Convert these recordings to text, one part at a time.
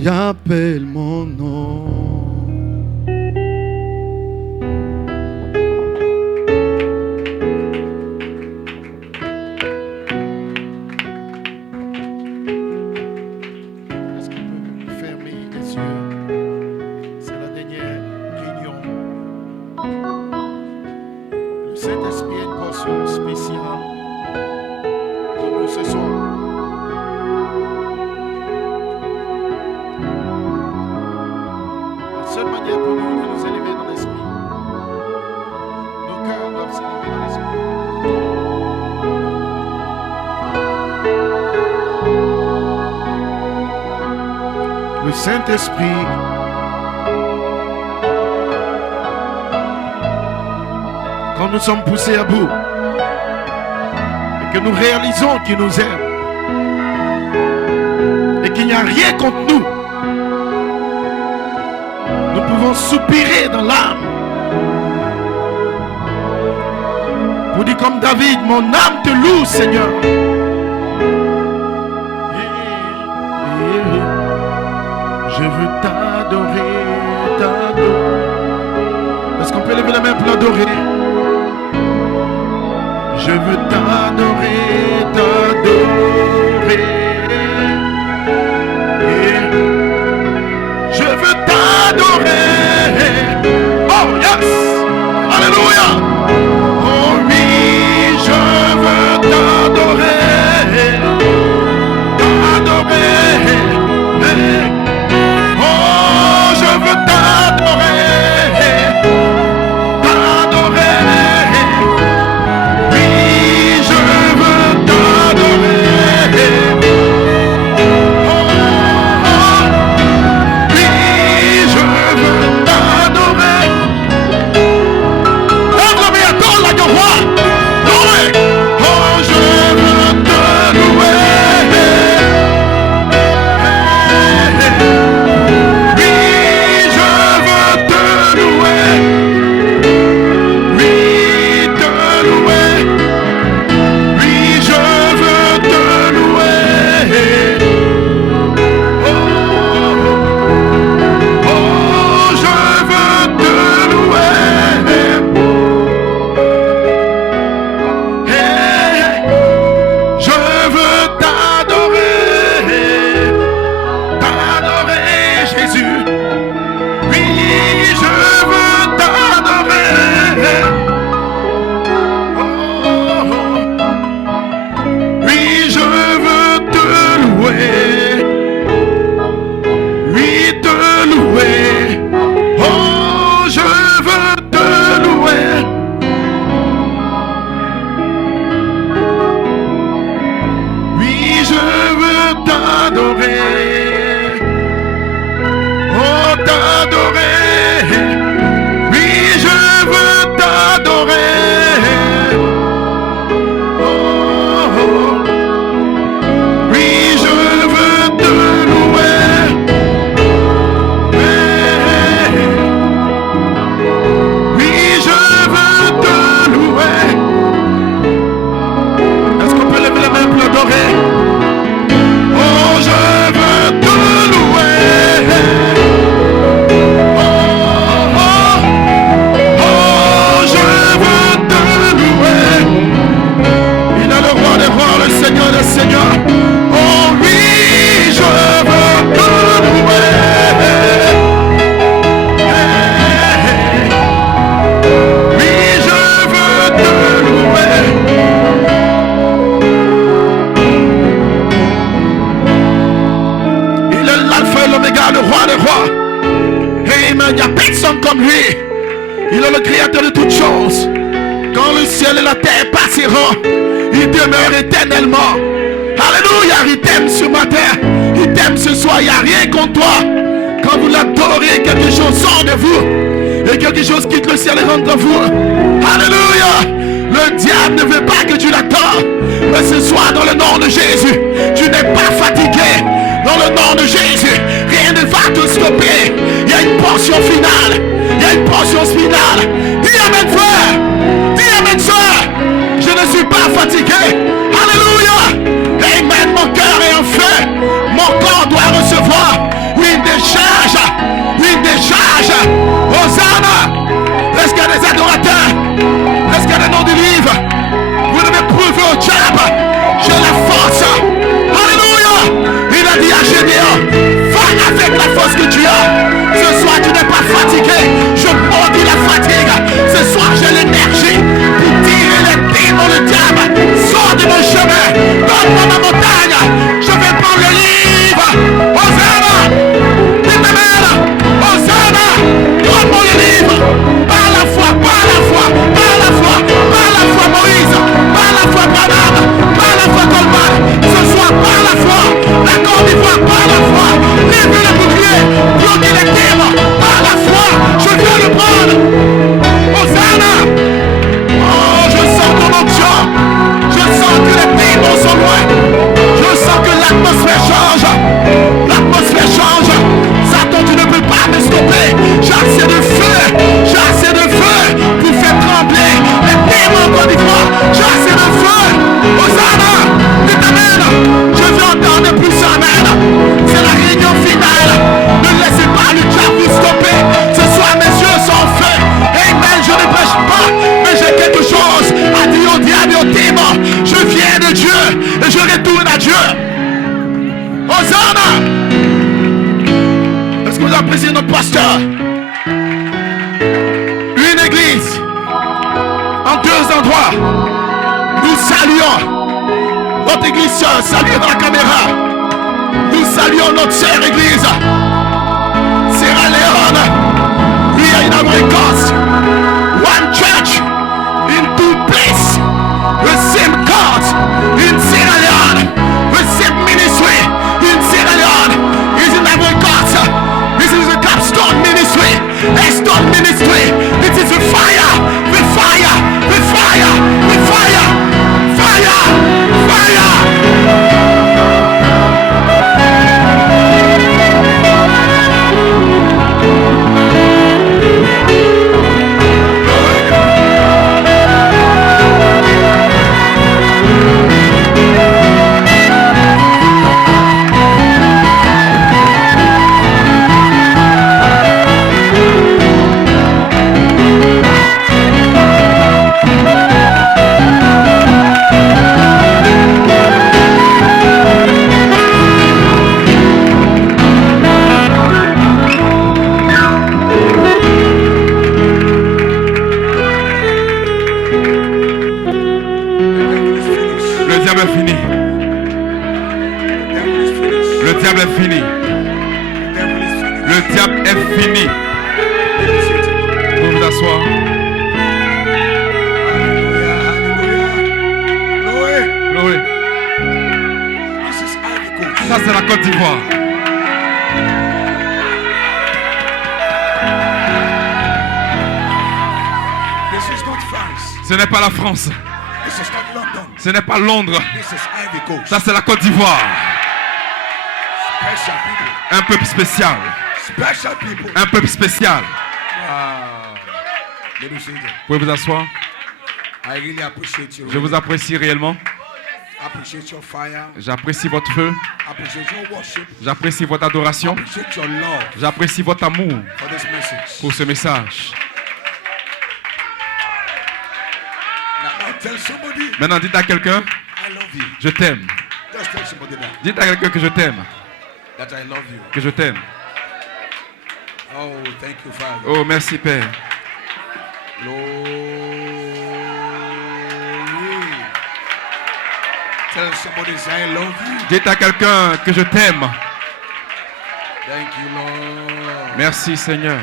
qui appelle mon nom. Saint-Esprit, quand nous sommes poussés à bout et que nous réalisons qu'il nous aime et qu'il n'y a rien contre nous, nous pouvons soupirer dans l'âme pour dire comme David, mon âme te loue, Seigneur. Je veux t'adorer, t'adorer. Est-ce qu'on peut lever la main pour l'adorer? Je veux t'adorer, t'adorer. Je veux t'adorer. Oh yes! Alléluia! Oh oui, je veux t'adorer. T'adorer. Il n'y a personne comme lui. Il est le créateur de toutes choses. Quand le ciel et la terre passeront, il demeure éternellement. Alléluia, il t'aime ce matin. Il t'aime ce soir. Il n'y a rien contre toi. Quand vous l'adorez, quelque chose sort de vous. Et quelque chose quitte le ciel et rentre en vous. Alléluia. Le diable ne veut pas que tu l'adores. Mais ce soir, dans le nom de Jésus, tu n'es pas fatigué. Dans le nom de Jésus, rien ne va te stopper. Il y a une portion finale. Il y a une portion finale. Dis amen frère. Dis amen soeur. Je ne suis pas fatigué. Alléluia. Amen. Mon cœur est en feu. Mon corps doit recevoir. Oui, apprécier notre pasteur. Une église en deux endroits. Nous saluons notre église sœur. Saluez dans la caméra. Nous saluons notre sœur église. Sierra Leone. We are in Ivory Coast. One church in two places. The same God in Sierra Leone. The same ministry in Sierra Leone. Is in Ivory Coast. This is the Capstone ministry. Stone ministry. This is the fire. The fire. The fire. The fire. Fire. Fire. Fini. Le diable est fini. Vous vous asseoir. Chloé. Ça c'est la Côte d'Ivoire. Ce n'est pas la France. Ce n'est pas Londres. Ça c'est la Côte d'Ivoire. Un peuple spécial. Un peuple spécial. Vous pouvez vous asseoir. Je vous apprécie réellement. J'apprécie votre feu. J'apprécie votre adoration. J'apprécie votre amour pour ce message. Maintenant, dites à quelqu'un, je t'aime. Dites à quelqu'un que je t'aime. Que je t'aime. Oh, merci Père. Dites à quelqu'un que je t'aime. Merci Seigneur.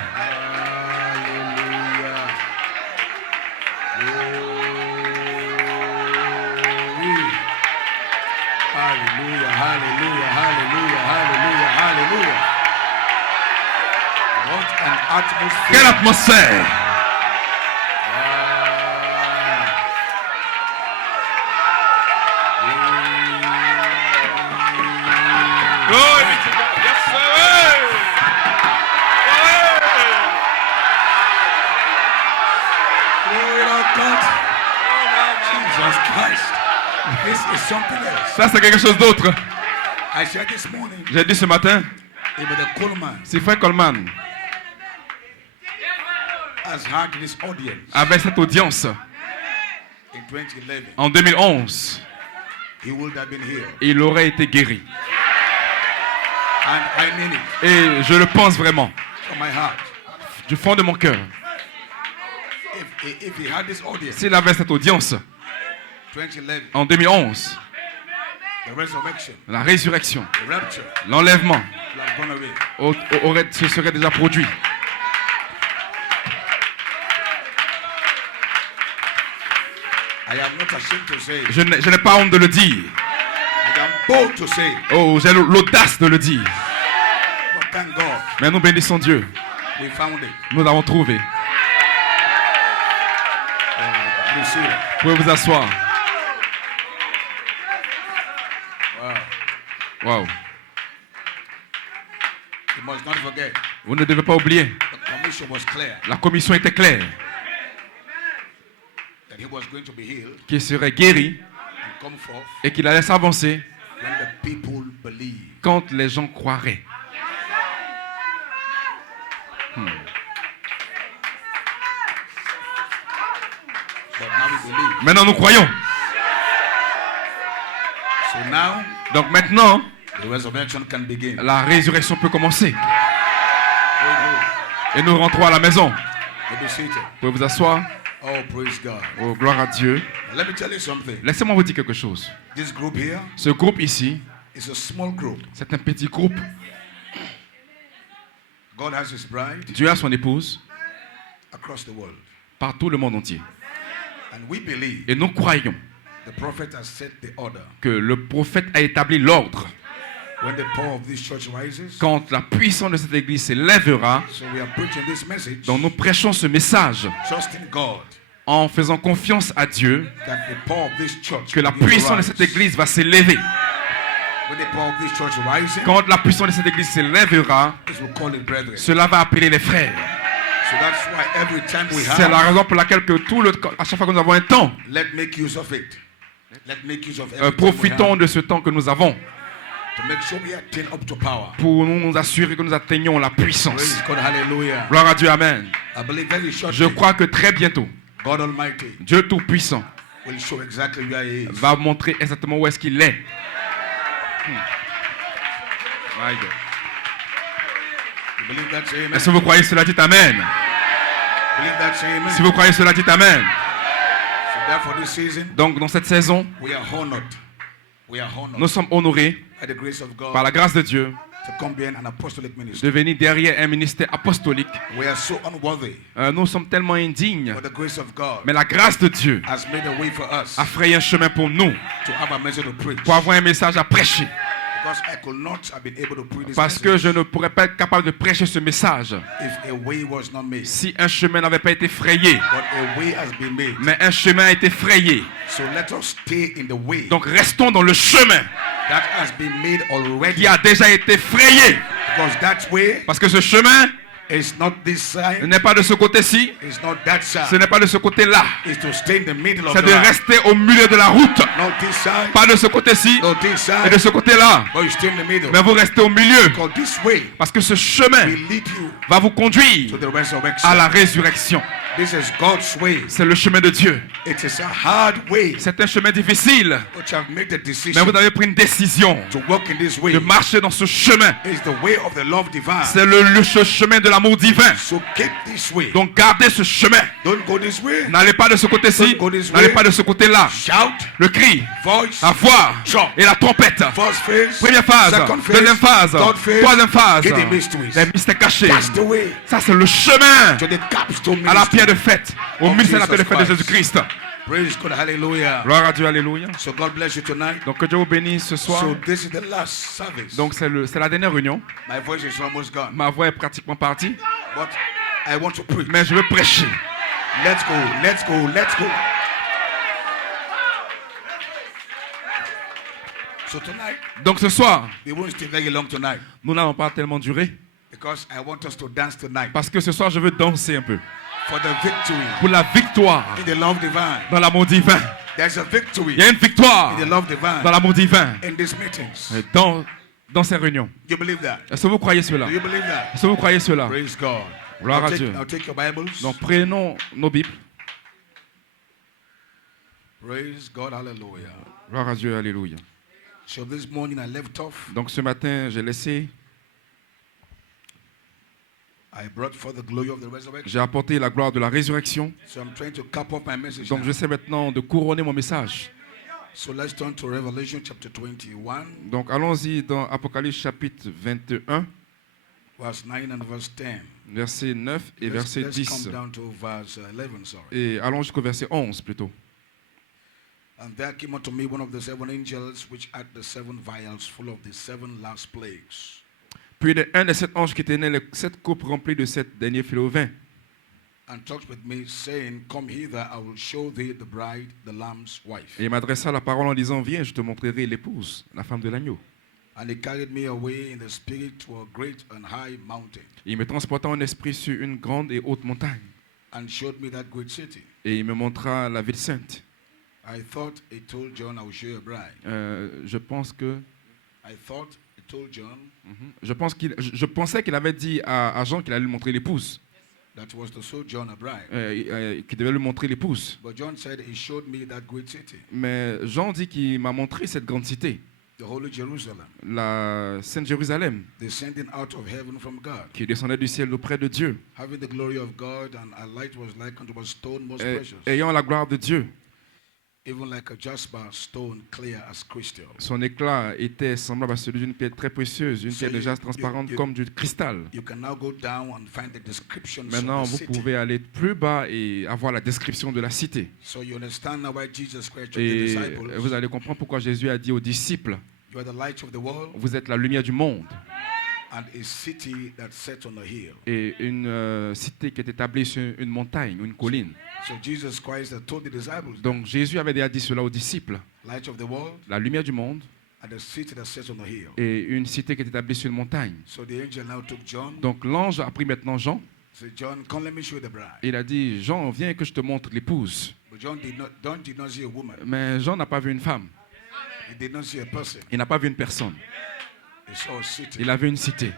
Quelle atmosphère! Ça c'est quelque chose d'autre. J'ai dit ce matin, c'est frère Coleman avec cette audience en 2011, il aurait été guéri. Et je le pense vraiment du fond de mon cœur. S'il avait cette audience en 2011, la résurrection, l'enlèvement se serait déjà produit. Je n'ai pas honte de le dire. Oh, j'ai l'audace de le dire. Mais nous bénissons Dieu. Nous l'avons trouvé. Vous pouvez vous asseoir. Wow. Vous ne devez pas oublier. La commission était claire. Qu'il serait guéri et qu'il allait s'avancer quand les gens croiraient. Maintenant nous croyons. Donc maintenant la résurrection peut commencer. Et nous rentrons à la maison. Vous pouvez vous asseoir. Oh, praise God. Oh, gloire à Dieu. Let me tell you something. Laissez-moi vous dire quelque chose. This group here Ce groupe ici, is a small group. c'est un petit groupe. God has his bride Dieu a son épouse across the world. partout le monde entier. And we believe Et nous croyons the prophet has set the order. que le prophète a établi l'ordre. When the power of this church rises, Quand la puissance de cette église s'élèvera, so we are preaching this message, donc nous prêchons ce message trusting God en faisant confiance à Dieu that the power of this church que la will begin to puissance de rise. cette église va s'élever. When the power of this church rises, Quand la puissance de cette église s'élèvera, this will call it brethren. cela va appeler les frères. So that's why every time we C'est la have, raison pour laquelle que à chaque fois que nous avons un temps, let's make use of it. Let's make use of every time we profitons have de ce temps que nous avons to make sure we attain up to power. pour nous assurer que nous atteignons la Praise puissance. God, hallelujah. Gloire à Dieu, Amen. I believe very Je shortly, crois que très bientôt, God Almighty Dieu Tout-Puissant will show exactly where He is. va montrer exactement où est-ce qu'il est. My God. You believe that? Say amen. Est-ce que vous croyez cela? Dites Amen. Believe that? Say amen. Si vous croyez cela, dites Amen. So therefore, this season, Donc, dans cette saison, we are honored. We are honored nous sommes honorés by the grace of God par la grâce de Dieu to come behind an apostolic ministry. de venir derrière un ministère apostolique. We are so unworthy, Nous sommes tellement indignes, but the grace of God mais la grâce de Dieu has made a way for us a frayé un chemin pour nous, to have a message to preach. pour avoir un message à prêcher. Because I could not have been able to preach this Parce que message je ne pourrais pas être capable de prêcher ce message if a way was not made. si un chemin n'avait pas été frayé. But a way has been made. Mais un chemin a été frayé. So let us stay in the way Donc restons dans le chemin that has been made already. qui a déjà été frayé. Because that way Parce que ce chemin is not this side, n'est pas de ce côté-ci, it's not that ce side. n'est pas de ce côté-là. It's to stay in the middle of C'est the de line. rester au milieu de la route. Not this side, Pas de ce côté-ci not this et de side, ce côté-là. but you stay in the middle. Mais vous restez au milieu. Because this way Parce que ce chemin will lead you va vous conduire to the resurrection. à la résurrection. This is God's way. C'est le chemin de Dieu. It is a hard way, C'est un chemin difficile. but you have made the Mais decision vous avez pris une décision to walk in this way. de marcher dans ce chemin. It's the way of the love divine. C'est ce chemin de l'amour divin. So keep this way. Donc gardez ce chemin. Don't go this way. N'allez pas de ce côté-ci, Don't go this n'allez way. pas de ce côté-là. Shout, Le cri, voice, la voix Chant. et la trompette. first phase, Première phase, second phase, deuxième phase, third phase, troisième phase. get the mysteries. Les mystères cachés. That's the way Ça, c'est le chemin to the capstone à la ministry. pierre de fête, au Of ministère de la pierre de fête de Jesus Jésus-Christ. Praise God, hallelujah. Gloire à Dieu, alléluia. So God bless you tonight. Donc que Dieu vous bénisse ce soir. So this is the last service. Donc c'est la dernière réunion. My voice is almost gone, Ma voix est pratiquement partie, but I want to preach. mais je veux prêcher. Let's go, let's go, let's go. So tonight, Donc ce soir, we won't stay very long tonight nous n'allons pas tellement durer because I want us to dance tonight parce que ce soir je veux danser un peu for the victory pour la victoire in the love divine. dans l'amour divin. There's a victory Il y a une victoire in the love divine dans l'amour divin in these meetings. dans ces réunions. You believe that? Est-ce que vous croyez cela? Do you believe that? Est-ce que vous croyez cela? Praise God. Gloire à Dieu. Now take your Bibles. Donc prenons nos Bibles. Praise God, hallelujah. Gloire à Dieu, alléluia. So this morning I left off. Donc ce matin, j'ai laissé, I brought forth the glory of the resurrection. j'ai apporté la gloire de la résurrection. So I'm trying to cap off my message. Donc now. j'essaie maintenant de couronner mon message. So let's turn to Revelation chapter 21, Donc allons-y dans Apocalypse chapitre 21, verse 9 and verse 10. verset 9 et verset Let's 10. come down to verse 11, sorry. Et allons jusqu'au verset 11 plutôt. And there came unto me one of the seven angels, which had the seven vials full of the seven last plagues. Puis un des sept anges qui tenait les sept coupes remplies de sept derniers filets au vin. And talked with me, saying, Come hither, I will show thee the bride, the lamb's wife. Et il m'adressa la parole en disant, viens, je te montrerai l'épouse, la femme de l'agneau. And he carried me away in the spirit to a great and high mountain, Et il me transporta en esprit sur une grande et haute montagne. and showed me that great city. Et il me montra la ville sainte. I thought he told John, I will show you a bride. Je pense que... I thought he told John Je pensais qu'il avait dit à Jean qu'il allait lui montrer l'épouse. that was to show John a bride. Qu'il devait lui montrer l'épouse. But John said he showed me that great city. Mais Jean dit qu'il m'a montré cette grande cité. The Holy Jerusalem, la Sainte Jérusalem, descending out of heaven from God, qui descendait du ciel auprès de Dieu, having the glory of God, and a light was like unto a stone most precious, ayant la gloire de Dieu. Even like a jasper stone, clear as crystal. Son éclat était semblable à celui d'une pierre très précieuse, une pierre de jaspe transparente comme du cristal. You can now go down and find the descriptions Maintenant, of the vous city. pouvez aller plus bas et avoir la description de la cité. So you understand now why Jesus Christ told the Et disciples, vous allez comprendre pourquoi Jésus a dit aux disciples, you are the light of the world, vous êtes la lumière du monde. and a city that sits on a hill. Et une cité qui est établie sur une montagne, une colline. So Jesus Christ had told the disciples, Donc Jésus avait déjà dit cela aux disciples, light of the world, la lumière du monde and a city that sits on a hill. et une cité qui est établie sur une montagne. So the angel now took John. Donc l'ange a pris maintenant Jean. Said, John, come, let me show you the bride. Il a dit, Jean, viens que je te montre l'épouse. But John did not see a woman. Mais Jean n'a pas vu une femme. He did not see a person. Il n'a pas vu une personne. He saw a city. Il a vu une cité.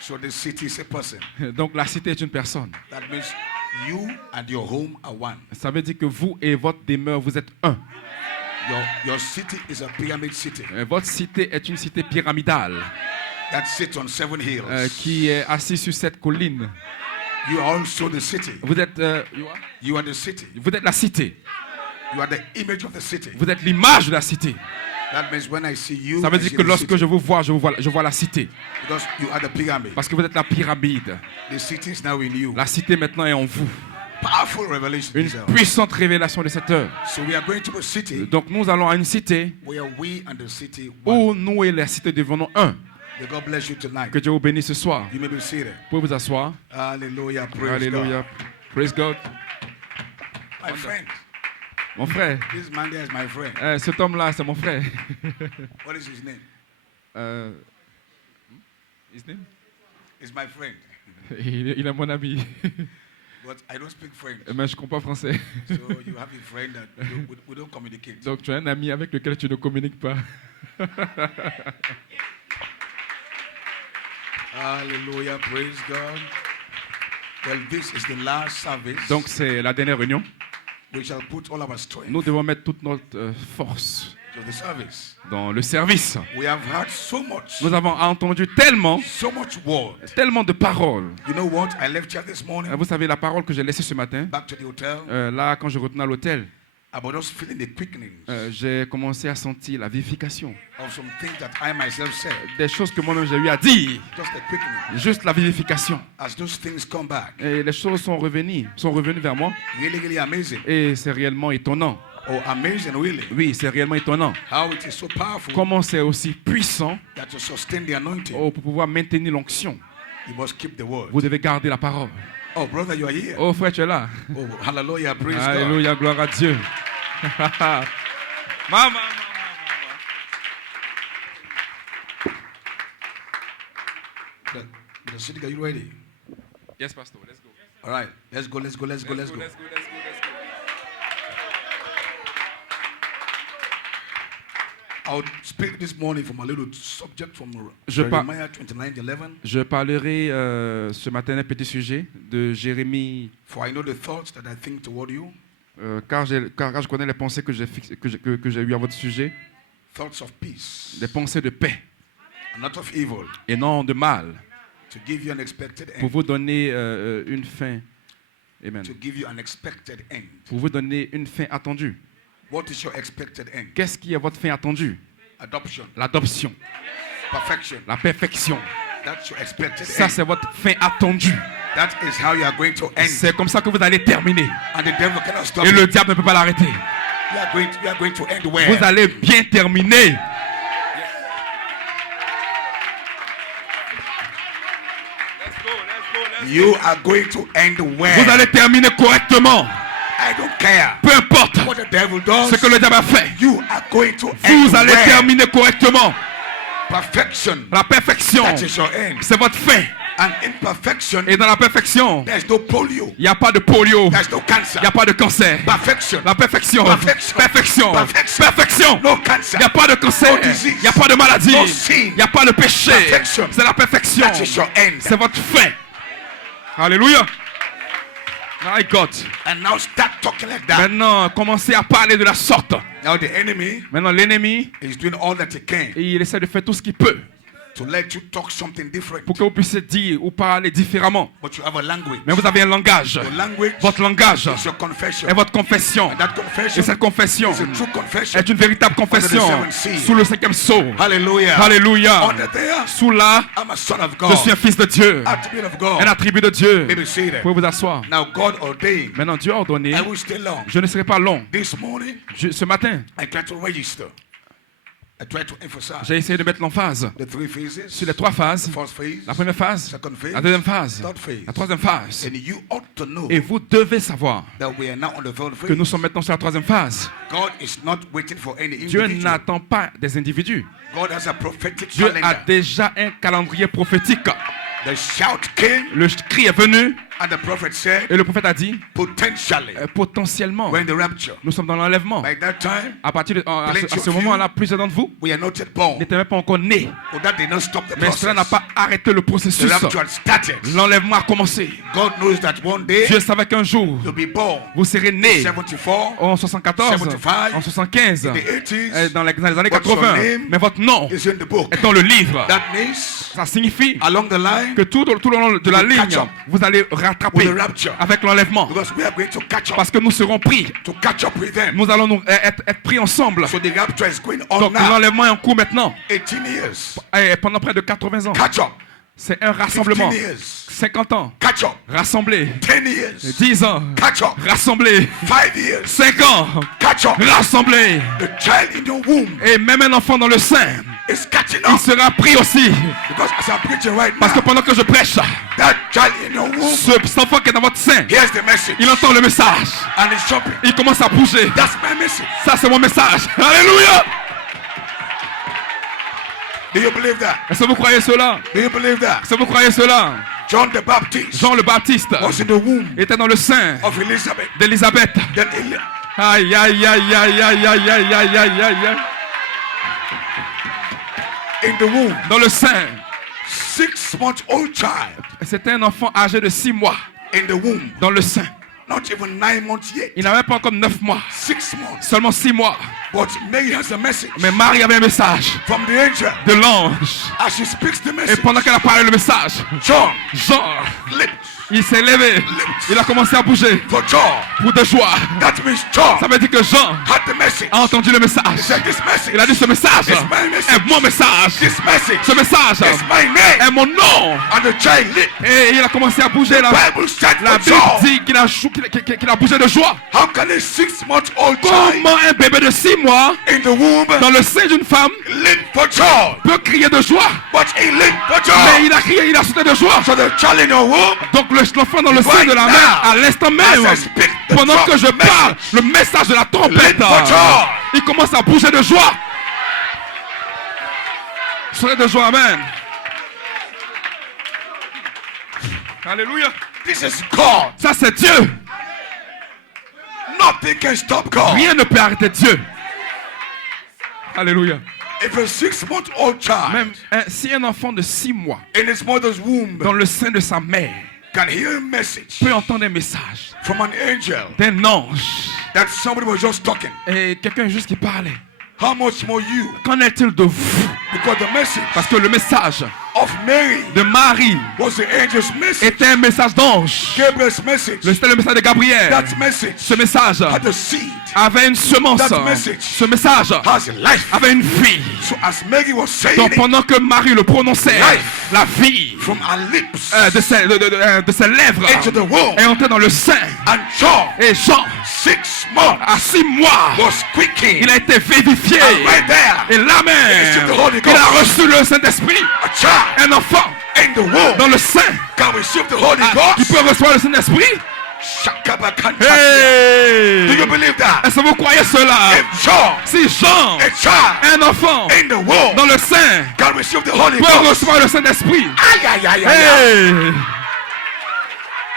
So the city is a person. Donc la cité est une personne. That means you and your home are one. Ça veut dire que vous et votre demeure, vous êtes un. Your city is a pyramid city. Votre cité est une cité pyramidale That sits on 7 hills. qui est assise sur cette colline. You are also the city. Vous êtes, You are the city. vous êtes la cité. You are the image of the city. Vous êtes l'image de la cité. That means when I see you, Ça veut I dire see que the lorsque city. je vois la cité. Because you are the pyramid. Parce que vous êtes la pyramide. The city is now in you. La cité maintenant est en vous. Powerful revelation. Une this hour. puissante révélation de cette heure. So we are going to a city Donc nous allons à une cité where we and the city one. où nous et la cité devenons un. May God bless you tonight. Que Dieu vous bénisse ce soir. You may be seated. Vous pouvez vous asseoir. Hallelujah. Praise Alléluia. God. Praise God. My friend. Mon frère. This man there is my friend. Cet homme-là, c'est mon frère. What is his name? His name? He's my friend. Il est mon ami. But I don't speak French. Mais je ne comprends pas français. So you have a friend that we don't communicate. Donc tu as un ami avec lequel tu ne communiques pas. Hallelujah. Praise God. Well, this is the last service. Donc c'est la dernière réunion. We shall put all our strength Nous devons mettre toute notre force to the service. dans le service. We have heard so much. Nous avons entendu tellement de paroles. You know what? I left here this morning. Vous savez la parole que j'ai laissée ce matin. Back to the hotel. Là, quand je retourne à l'hôtel, About us feeling the quickening j'ai commencé à sentir la vivification. of some things that I myself said. Des choses que moi-même j'ai eu à dire. Just the quickening. Juste la vivification. As those things come back. Et les choses sont revenues vers moi. Really, really amazing. Et c'est réellement étonnant. Oh, amazing, really. Oui, c'est réellement étonnant. How it is so powerful Comment c'est aussi puissant that to sustain the anointing, pour pouvoir maintenir l'onction. you must keep the word. Vous devez garder la parole. Oh, brother, you are here. Oh frère, tu es là. Oh, hallelujah, praise God. Alléluia, gloire à Dieu. Maman. The city, are you ready? Yes, pastor, let's go. All right, let's go. Let's go. I would speak this morning from a little subject from Jeremiah Jeremiah 29:11. Je parlerai ce matin d'un petit sujet de Jérémie, For I know the thoughts that I think toward you, car je connais les pensées que j'ai eues à votre sujet, thoughts of peace, des pensées de paix and not of evil, et non de mal, to give you an expected pour end. vous donner une fin. Amen. To give you an expected end. Pour vous donner une fin attendue. What is your expected end? Qu'est-ce qui est votre fin attendue? Adoption, L'adoption, perfection. la perfection. That's your expected Ça, end. c'est votre fin attendue. That is how you are going to end. C'est comme ça que vous allez terminer. And the devil cannot stop Et you. le diable ne peut pas l'arrêter. You are going to end where? Vous allez bien terminer. You are going to end where? Vous allez terminer correctement. I don't care Peu importe what the devil does. ce que le diable a fait. You are going to end Vous allez where? terminer correctement. Perfection. La perfection, That is your end. c'est votre fin. And in perfection, Et dans la perfection, there's no polio. il n'y a pas de polio. There's no cancer. Il n'y a pas de cancer. Perfection. La perfection. Perfection. Perfection. Perfection. Perfection. No cancer. Il n'y a pas de cancer. No disease. Il n'y a pas de maladie. No sin. Il n'y a pas de péché. Perfection. C'est la perfection. That is your end. C'est votre fin. Alléluia. My God. And now start talking like that. Maintenant, commencez à parler de la sorte. Now the enemy Maintenant, l'ennemi, is doing all that he can il essaie de faire tout ce qu'il peut to let you talk something different. pour que vous puissiez dire ou parler différemment. But you have a language. Mais vous avez un langage. Your language Votre langage is your confession. est votre confession. And that confession Et cette confession is a true confession. est une véritable confession Under the seven seas. sous le 5e sceau. Hallelujah. Alléluia. Under there, Sous là, I'm a son of je God. suis un fils de Dieu. Attribute of God. Un attribut de Dieu. Maybe say Vous that. pouvez vous asseoir. Now God ordained. Maintenant, Dieu a ordonné. I will stay long. Je ne serai pas long. This morning, Ce matin, I tried to register. I tried to emphasize j'ai essayé de mettre l'emphase the three phases. sur les 3 phases. The first phase, La première phase, second phase, la deuxième phase, third phase. la troisième phase. And you ought to know Et vous devez savoir that we are now on the third phase. que nous sommes maintenant sur la troisième phase. God is not waiting for any Dieu individual. n'attend pas des individus. God has a prophetic Dieu a calendar. déjà un calendrier prophétique. The shout came, Le cri est venu and the prophet said, et le prophète a dit, potentially, potentiellement, when the rapture. nous sommes dans l'enlèvement. By that time, À partir de à ce moment-là, plusieurs d'entre vous we are not yet born. n'étaient même pas encore nés. But that did not stop the Mais cela n'a process. pas arrêté le The processus. rapture had started. L'enlèvement a commencé. God knows that one day Dieu savait qu'un jour, you'll be born. vous serez nés 74, en 74, 75, en 75, in the 80s, dans les années What's your 80. name? Mais votre nom is in the book. est dans le livre. That means, Ça signifie along the line, que tout le long de la You will catch ligne, up vous allez rattraper with the rapture. avec l'enlèvement. because we are going to catch up, Parce que nous serons pris. to catch up with them. Nous allons être pris ensemble. So the rapture is going on Donc now. l'enlèvement est en cours maintenant. 18 years. Et pendant près de 80 ans. Catch up. C'est un rassemblement. 15 years. 50 ans. Catch up. Rassemblés. 10 years. 10 ans. Catch up. Rassemblés. 5 years. 5 ans. Catch up. Rassemblés. The child in your womb Et même un enfant dans le sein, is catching il up. sera pris aussi. Because as I'm preaching right Parce que now, pendant que je prêche, that child in your womb cet enfant qui est dans votre sein, hears the message il entend le message. and is jumping. Il commence à bouger. That's my message. Ça, c'est mon message. Alléluia. Do you believe that? Est-ce que vous croyez cela? Do you believe that? Est-ce que vous croyez cela? John the Baptist Jean le Baptiste was in the womb était dans le sein of Elizabeth. d'Élisabeth. Then Aïe, aïe, aïe, aïe, aïe, aïe, aïe, aïe, aïe, aïe. in the womb, Dans le sein. 6-month-old child C'était un enfant âgé de 6 mois. in the womb. Dans le sein. Not even 9 months yet. Il n'avait pas encore 9 mois. 6 months. Seulement 6 mois. But Mary has a message Mais Marie avait un message from the angel de l'ange. as she speaks the Et message. pendant qu'elle a parlé le message, John Jean, lips il s'est levé. Il a commencé à bouger for joy. pour de joie. That means John Ça veut dire que Jean had the message. a entendu le He message. said, this message Il a dit ce message is my message. est mon message. This message Ce message is my name. est mon nom. And the child lit. Et il a commencé à bouger. La Bible said Bible for joy. dit qu'il a bougé de joie. How can a 6-month-old child Comment un bébé de 6 mois in the womb dans le sein d'une femme lit for joy? peut crier de joie? But he lit for Mais joy. il a crié, il a sauté de joie. So the child in your womb, Donc l'enfant dans le sein de la mère, à l'instant même, as I speak the pendant que je trumpet parle, le message de la trompette, Lit for joy. il commence à bouger de joie. Soyez de joie, amen. Alléluia. this is God. Ça c'est Dieu. Nothing can stop God. Rien ne peut arrêter Dieu. Alléluia. If a 6-month-old child Même si un enfant de 6 mois in his mother's womb dans le sein de sa mère can hear a message peut entendre un message from an angel d'un ange that somebody was just talking, et quelqu'un juste qui parlait, how much more you? qu'en est-il de vous? Because the message Parce que le message of Mary de Marie was the angel's message. était un message d'ange. Gabriel's message. C'était le message de Gabriel. That message Ce message had a seed. avait une semence. That message Ce message has life. avait une vie. So as Mary was saying Donc it pendant que Marie le prononçait, Life. la vie from her lips de ses lèvres into the womb, est entrée dans le sein. and John, Et Jean, 6 months, à 6 mois, was quickened. il a été vivifié. And right there, Et là received the même, Holy il a Ghost. reçu le Saint-Esprit. A child Un enfant in the womb dans le sein can receive the Holy qui Ghost. peut recevoir le Saint-Esprit. Shakabakanta. Hey! Do you believe that? Est-ce que vous croyez cela? If John, Si Jean, a child un enfant in the womb, dans le sein, can receive the Holy peut Ghost, recevoir le Saint-Esprit. ay, ay, ay, ay, ay. Hey!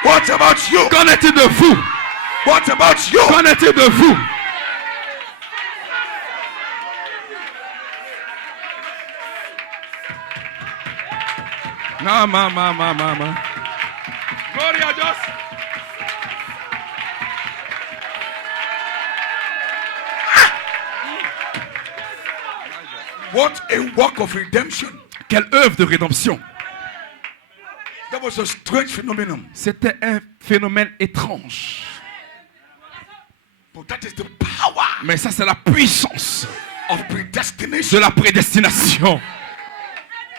What about you? Qu'en est-il de vous? What about you? Qu'en est-il de vous? Gloria a Dios. What a work of redemption. Quelle œuvre de rédemption. That was a strange phenomenon. C'était un phénomène étrange. But that is the power Mais ça, c'est la puissance of predestination. de la prédestination.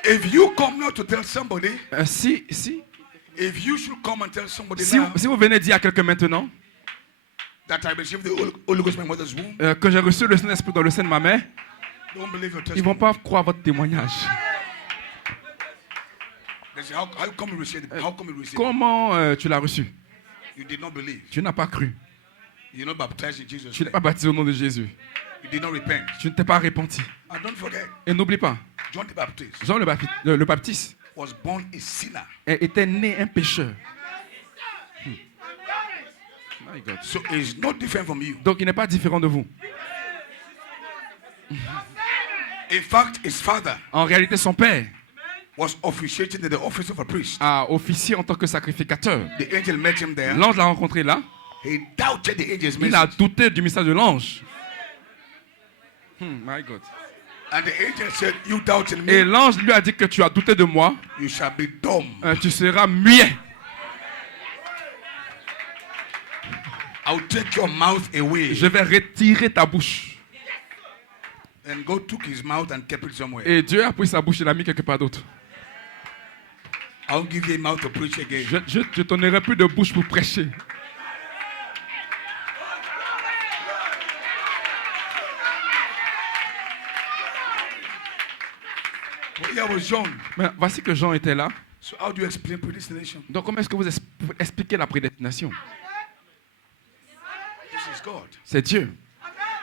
If you come now to tell somebody, if you should come and tell somebody si vous venez dire à quelqu'un maintenant that I received the Holy Ghost in my mother's womb, que j'ai reçu le Saint-Esprit dans le sein de ma mère, don't believe your testimony. ils ne vont pas croire votre témoignage. They say, how come you received it? How come you received it? Comment tu l'as reçu? You did not believe. Tu n'as pas cru. You're not baptized in Jesus' Tu n'es name. pas baptisé au nom de Jésus. You did not repent. Tu ne t'es pas repenti. And don't forget, Et n'oublie pas, John the Baptist Jean le Baptiste was born a sinner. était né un pécheur. My God. So he's not different from you. Donc il n'est pas différent de vous. In fact, his father En réalité, son père was officiating in the office of a priest. a officié en tant que sacrificateur. The angel met him there. L'ange l'a rencontré là. He doubted the angel's Il a message. douté du message de l'ange. My God. And the angel said, you doubt in Et me, l'ange lui a dit que tu as douté de moi. you shall be dumb. Tu seras muet. I'll take your mouth away. Je vais retirer ta bouche. And God took his mouth and kept it somewhere. Et Dieu a pris sa bouche et l'a mis quelque part d'autre. I'll give you a mouth to preach again. Je te donnerai plus de bouche pour prêcher. Well, yeah, I was young. Mais voici que Jean était là. So how do you explain predestination? Donc comment est-ce que vous expliquez la prédestination? This is God. C'est Dieu.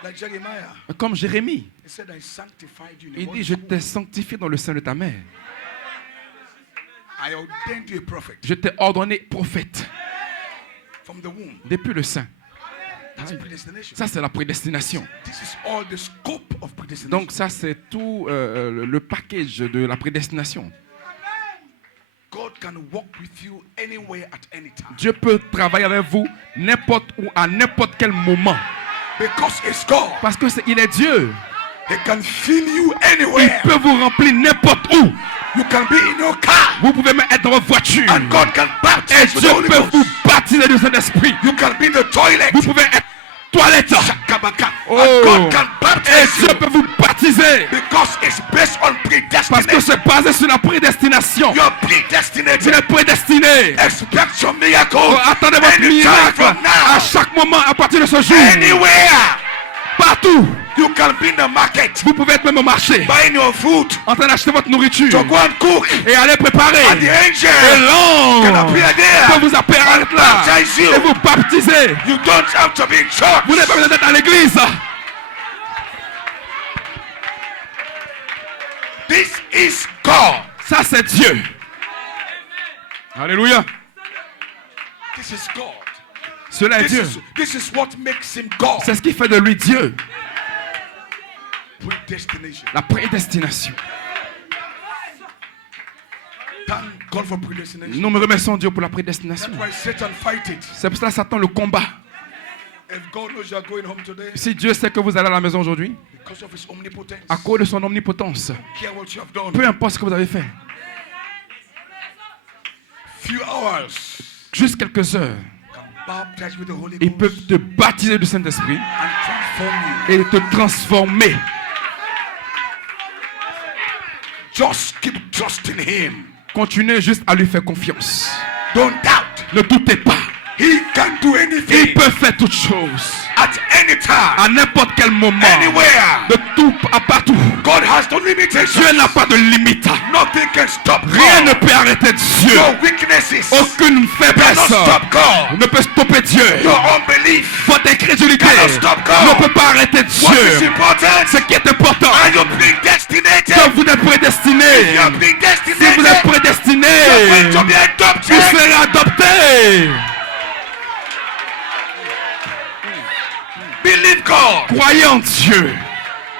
Like Jeremiah. Comme Jérémie. He said, I sanctified you in Il the dit, mother's je womb. t'ai sanctifié dans le sein de ta mère. I ordained you a prophet Je t'ai ordonné prophète from the womb. depuis le sein. That's predestination. Ça, c'est la prédestination. This is all the scope of predestination. Donc ça, c'est tout le package de la prédestination. God can walk with you anywhere at any time. Dieu peut travailler avec vous n'importe où, à n'importe quel moment. Because it's God. Parce que il est Dieu. He can fill you Il anywhere. peut vous remplir n'importe où. You can be in your car. Vous pouvez même être dans votre voiture. And God can Et baptize you with Dieu the Holy peut vous Ghost. baptiser du Saint-Esprit. You can be in the toilet. Vous pouvez être toilette. Shakabaka. Oh. And God can Et baptize Dieu you. peut vous baptiser. Because it's based on Parce que predestination. c'est basé sur la prédestination. You're Vous predestinated. êtes prédestiné. Expect your miracle. Attendez votre anytime miracle from à now. chaque moment à partir de ce jour. Anywhere. Partout. You can be in the market. Vous pouvez être même au marché Buying your food. en train d'acheter votre nourriture To go and cook. et aller préparer. And the Et angel l'ange can appear there. peut vous apparaître là Baptize you. et vous baptiser. You don't have to be in church. Vous n'avez pas besoin d'être à l'église. This is God. Ça, c'est Dieu. Alléluia. This is God. Cela est Dieu. This is what makes him God. C'est ce qui fait de lui Dieu. Predestination. La prédestination. Thank God for predestination. Nous me remercions Dieu pour la prédestination. That's why Satan fight it. C'est pour cela que Satan le combat. If God knows you are going home today, Si Dieu sait que vous allez à la maison aujourd'hui, because of his omnipotence, à cause de son omnipotence, care what you have done. peu importe ce que vous avez fait, Few hours juste quelques heures, can baptize with the Holy ils Ghost peuvent te baptiser du Saint-Esprit and transform you. et te transformer. Just keep trusting him. Continuez juste à lui faire confiance. Don't doubt. Ne doutez pas. He can do anything Il peut faire toutes choses. at any time, À n'importe quel moment. anywhere. De tout à partout. God has no limitations. Dieu n'a pas de limite. Nothing can stop Rien ne God. peut arrêter Dieu. Your weaknesses Aucune faiblesse cannot stop God. ne peut stopper Dieu. Your unbelief Votre incrédulité cannot stop God. ne peut pas arrêter What is Dieu. important? Ce qui est important, Are you predestinated? que vous êtes prédestiné. You're Si predestinated. vous êtes prédestiné, You're going to be vous adopted. serez adopté. Believe God. Croyez en Dieu.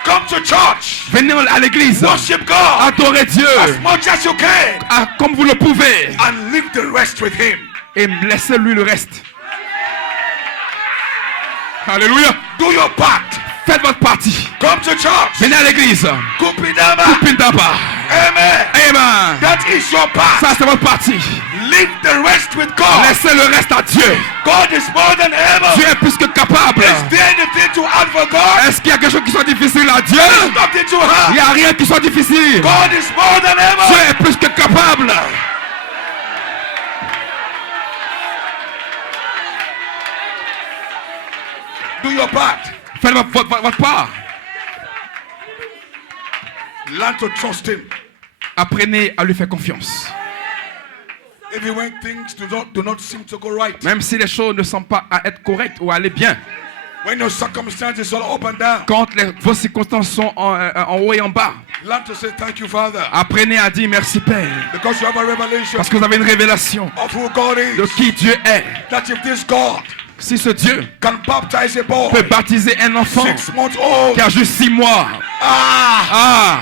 Come to church. Venez à l'église. Worship God Adorez Dieu as much as you can. comme vous le pouvez. And leave the rest with him. Et laissez-lui le reste. Alléluia. Do your part. Faites votre partie. Come to church. Venez à l'église. Kupindaba. Kupindaba. Amen. Amen. That is your part. Ça, c'est votre partie. Leave the rest with God. Laissez le reste à Dieu. God is more than able. Dieu est plus que capable. Is there anything too hard for God? Est-ce qu'il y a quelque chose qui soit difficile à Dieu? There is nothing too hard. Il n'y a rien qui soit difficile. God is more than able. Dieu est plus que capable. Do your part. Faites votre part. Learn to trust Him. Apprenez à lui faire confiance. Even when things do not seem to go right. Même si les choses ne semblent pas à être correctes ou à aller bien. When your circumstances are up and down. Quand vos circonstances sont en haut et en bas. Learn to say thank you, Father. Apprenez à dire merci Père. Because you have a revelation. Parce que vous avez une révélation of who God is. De qui Dieu est. That if this God si ce Dieu can baptize a boy, peut baptiser un enfant 6 months old, qui a juste 6 mois.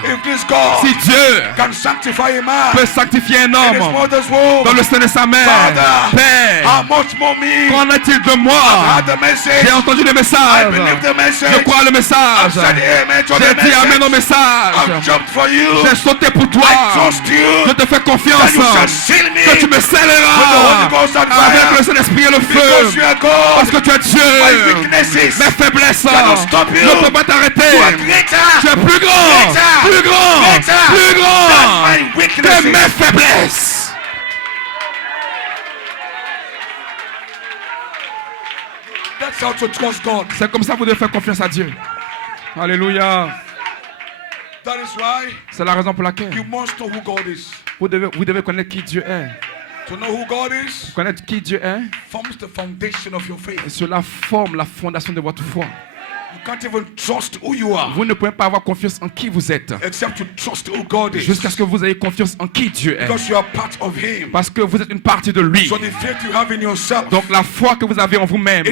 If this God si Dieu can sanctify a man, peut sanctifier un homme in his mother's womb, dans le sein de sa mère, Father, Père, how much more me? Qu'en est-il de moi? J'ai entendu le message. Je crois le message. J'ai dit amen au message. J'ai sauté pour toi. Je te fais confiance que tu me scelleras avec le Saint-Esprit et le feu. Parce que tu es Dieu. Mes faiblesses ne peuvent pas t'arrêter. Tu es plus grand, plus grand, plus grand que mes faiblesses. C'est comme ça que vous devez faire confiance à Dieu. Alléluia. C'est la raison pour laquelle vous devez connaître qui Dieu est. To know who God is, connaître qui Dieu est, forms the foundation of your faith. Cela forme la fondation de votre foi. You can't even trust who you are. Vous ne pouvez pas avoir confiance en qui vous êtes. Except to trust who God is. Jusqu'à ce que vous ayez confiance en qui Dieu est. Because you are part of Him. Parce que vous êtes une partie de lui. So the faith you have in yourself. Donc la foi que vous avez en vous-même est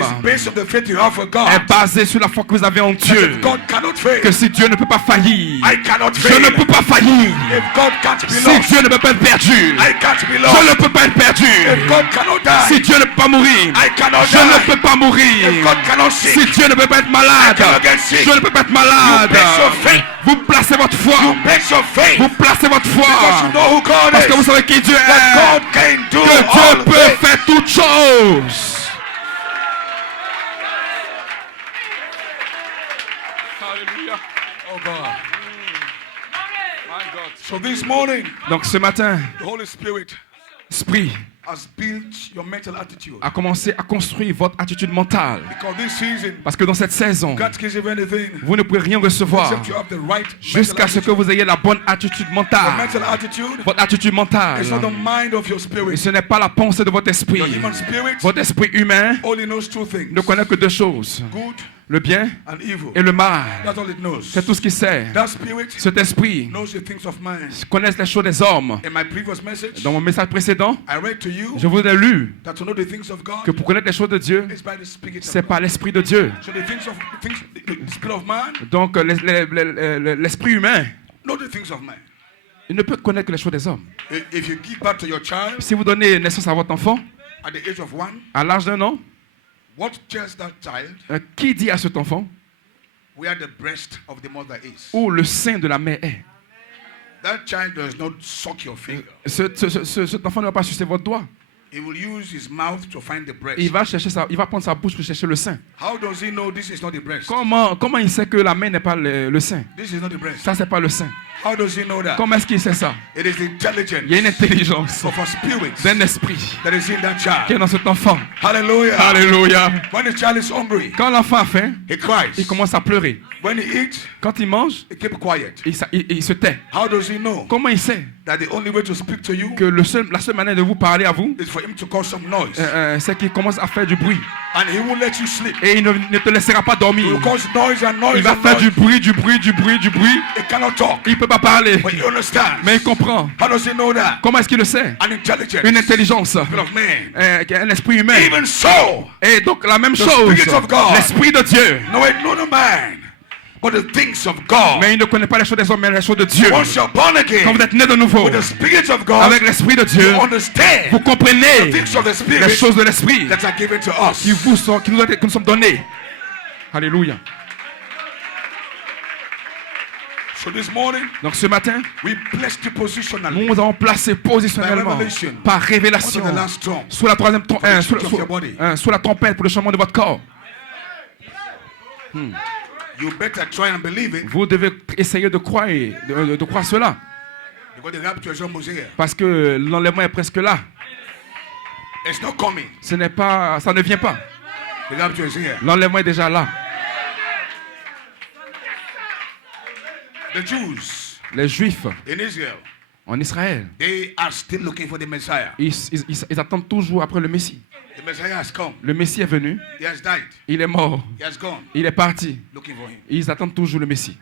basée sur la foi que vous avez en Dieu. God cannot fail. Que si Dieu ne peut pas faillir, I cannot fail. Je ne peux pas faillir. If God can't be si lost, Dieu ne peut pas être perdu, I can't be lost. Je ne peux pas être perdu. If God cannot die, si Dieu ne peut pas mourir, I cannot je ne peux pas mourir. If God cannot sick, si Dieu ne peut pas être malade, je ne peux pas être malade. Vous placez votre foi. Vous placez votre foi. Parce que vous savez qui Dieu est. Que Dieu peut faire toutes choses. Hallelujah. Oh God. My God. So this morning, donc ce matin, the Holy Spirit Esprit has built your mental attitude. A commencé à construire votre attitude mentale. Because this season, parce que dans cette saison, God can't give anything, vous ne pouvez rien recevoir jusqu'à ce que vous ayez la bonne attitude mentale. Votre attitude mentale. It's not the mind of your spirit. Et ce n'est pas la pensée de votre esprit. Your human spirit votre esprit humain only knows two things. Ne connaît que deux choses. Good le bien and evil. Et le mal. That's all it knows. C'est tout ce qu'il sait. That spirit cet esprit knows the things of man. Connaît les choses des hommes. In my previous message, dans mon message précédent, I read to you je vous ai lu that to know the things of God, que pour connaître les choses de Dieu, c'est par l'esprit de Dieu. So the spirit of man, donc l'esprit humain, know the things of man. Il ne peut connaître que les choses des hommes. If you give birth to your child, si vous donnez naissance à votre enfant, at the age of 1, à l'âge d'1 an, what tells that child, qui dit à cet enfant where the breast of the mother is? Où le sein de la mère est? That child does not suck your finger. Cet enfant ne va pas sucer votre doigt. He will use his mouth to find the breast. Il va prendre sa bouche pour chercher le sein. How does he know this is not the breast? Comment il sait que la main n'est pas le sein? This is not the breast. Ça c'est pas le sein. How does he know that? Comment est-ce qu'il sait ça? It is the intelligence. Il y a une intelligence of a spirit d'un esprit that is in that child. Qui est dans cet enfant. Hallelujah. Hallelujah. When the child is hungry, quand l'enfant a faim, he cries. Il commence à pleurer. When he eats, quand il mange, he keeps quiet. Il se tait. How does he know? Comment il sait that the only way to speak to you que la seule manière de vous parler à vous is for him to cause some noise. C'est qu'il commence à faire du bruit. And he won't let you sleep. Et il ne te laissera pas dormir. He will cause noise and noise. Il va faire du bruit. He cannot talk. Il ne peut pas parler. But he understands. Mais il comprend. How does he know that? Comment est-ce qu'il le sait? An intelligence. Une intelligence. Un esprit humain. Even so, et donc la même chose. L'esprit de Dieu. No, it no man. But the things of God. Mais il ne connaît pas les choses des hommes, mais les choses de Dieu. Once you're born again, quand vous êtes né de nouveau, with the Spirit of God, avec l'esprit de Dieu, vous comprenez the things of the Spirit les choses de l'esprit that are given to us. Qui nous sommes donnés. Alléluia. Donc ce matin, we placed you positionally nous avons placé positionnellement par révélation sous la troisième sous la trompette pour le changement de votre corps. You better try and believe it. Vous devez essayer de croire, de croire cela. Because the rapture is almost here. Parce que l'enlèvement est presque là. It's not coming. Ça ne vient pas. The rapture is here. L'enlèvement est déjà là. The Jews Les Juifs in Israel, en Israël, they are still looking for the Messiah. ils attendent toujours après le Messie. The Messiah has come. Le Messie est venu. He has died. Il est mort. He has gone. Il est parti. Looking for him. Ils attendent toujours le Messie.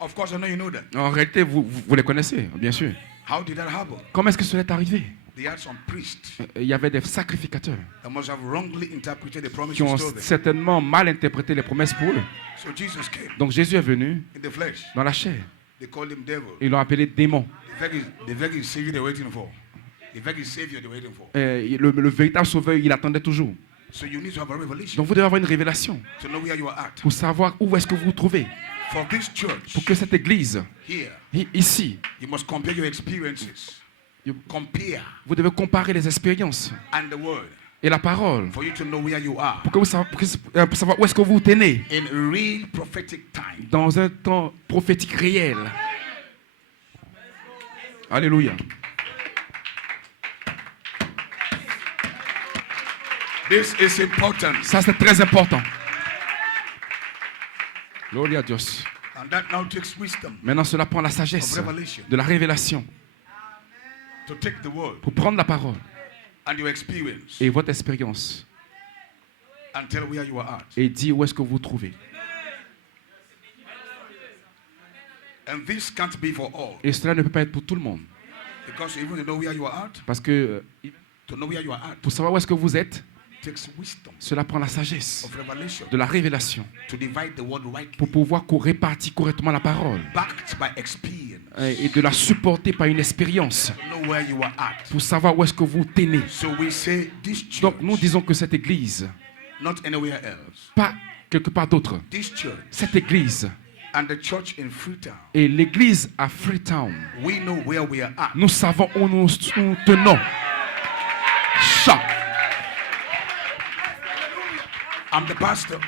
Of course, I know you know that. En réalité, vous les connaissez, bien sûr. How did that happen? Comment est-ce que cela est arrivé? They had some priests Il y avait des sacrificateurs that must have wrongly interpreted the promises qui ont to them. certainement mal interprété les promesses pour eux. So Jesus came Donc Jésus est venu in the flesh. dans la chair. They called him devil. Ils l'ont appelé démon. The very savior they're waiting for. The very savior they're waiting for. Le véritable sauveur, il attendait toujours. So you need to have a revelation Donc vous devez avoir une révélation to know where you are at. pour savoir où est-ce que vous vous trouvez. For this church Pour que cette église, here, ici, you must compare your experiences. You compare vous devez comparer les expériences and the word et la parole for you to know where you are. pour savoir où est-ce que vous tenez In real prophetic time. dans un temps prophétique réel. Alléluia. This is important. Ça, c'est très important. Gloria a Dios. And that now takes wisdom Maintenant, cela prend la sagesse of revelation de la révélation to take the word pour prendre la parole and your experience et votre expérience and tell where you are at. et dire où est-ce que vous vous trouvez. And this can't be for all. Et cela ne peut pas être pour tout le monde. Because even to know where you are at, Parce que to know where you are at, pour savoir où est-ce que vous êtes, takes wisdom cela prend la sagesse of revelation de la révélation to divide the word rightly, pour pouvoir répartir correctement la parole backed by experience, et de la supporter par une expérience to know where you are at. pour savoir où est-ce que vous tenez. So we say this church, Donc nous disons que cette église, not anywhere else, pas quelque part d'autre, this church cette église and the church in Freetown, et l'église à Freetown, we know where we are at. nous savons où nous tenons. Chant. I'm the pastor.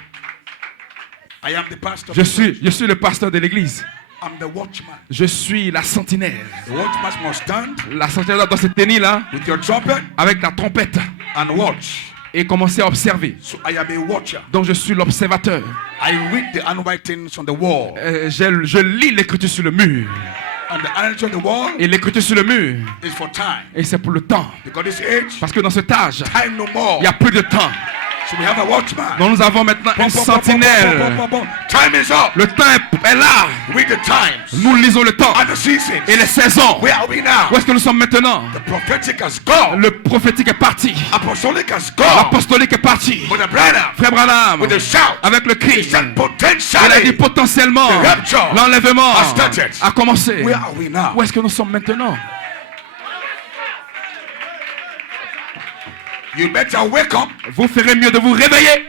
I am the pastor. Je suis le pasteur de l'église. I'm the watchman. Je suis la sentinelle. The watchman must stand La sentinelle doit se tenir là with your trumpet avec la trompette and watch. et commencer à observer. So I am a watcher. Donc je suis l'observateur. I read the handwritings on the wall. Je lis l'écriture sur le mur. And the handwriting on the wall Et l'écriture sur le mur. is for time. Et c'est pour le temps. Because this age, Parce que dans cet âge, time no more. il n'y a plus de temps. So we have a watchman. Donc nous avons maintenant une sentinelle. Time is up. Le temps est là. Read the times Nous lisons le temps and the seasons. et les saisons. Where are we now? Où est-ce que nous sommes maintenant? The prophetic has gone. Le prophétique est parti. Apostolic has gone. L'apostolique est parti. With the brother, Frère Branham, with the shout, avec le cri, he said il a dit potentially. potentiellement, The rapture l'enlèvement has started. a commencé. Where are we now? Où est-ce que nous sommes maintenant? You better wake up. Vous ferez mieux de vous réveiller.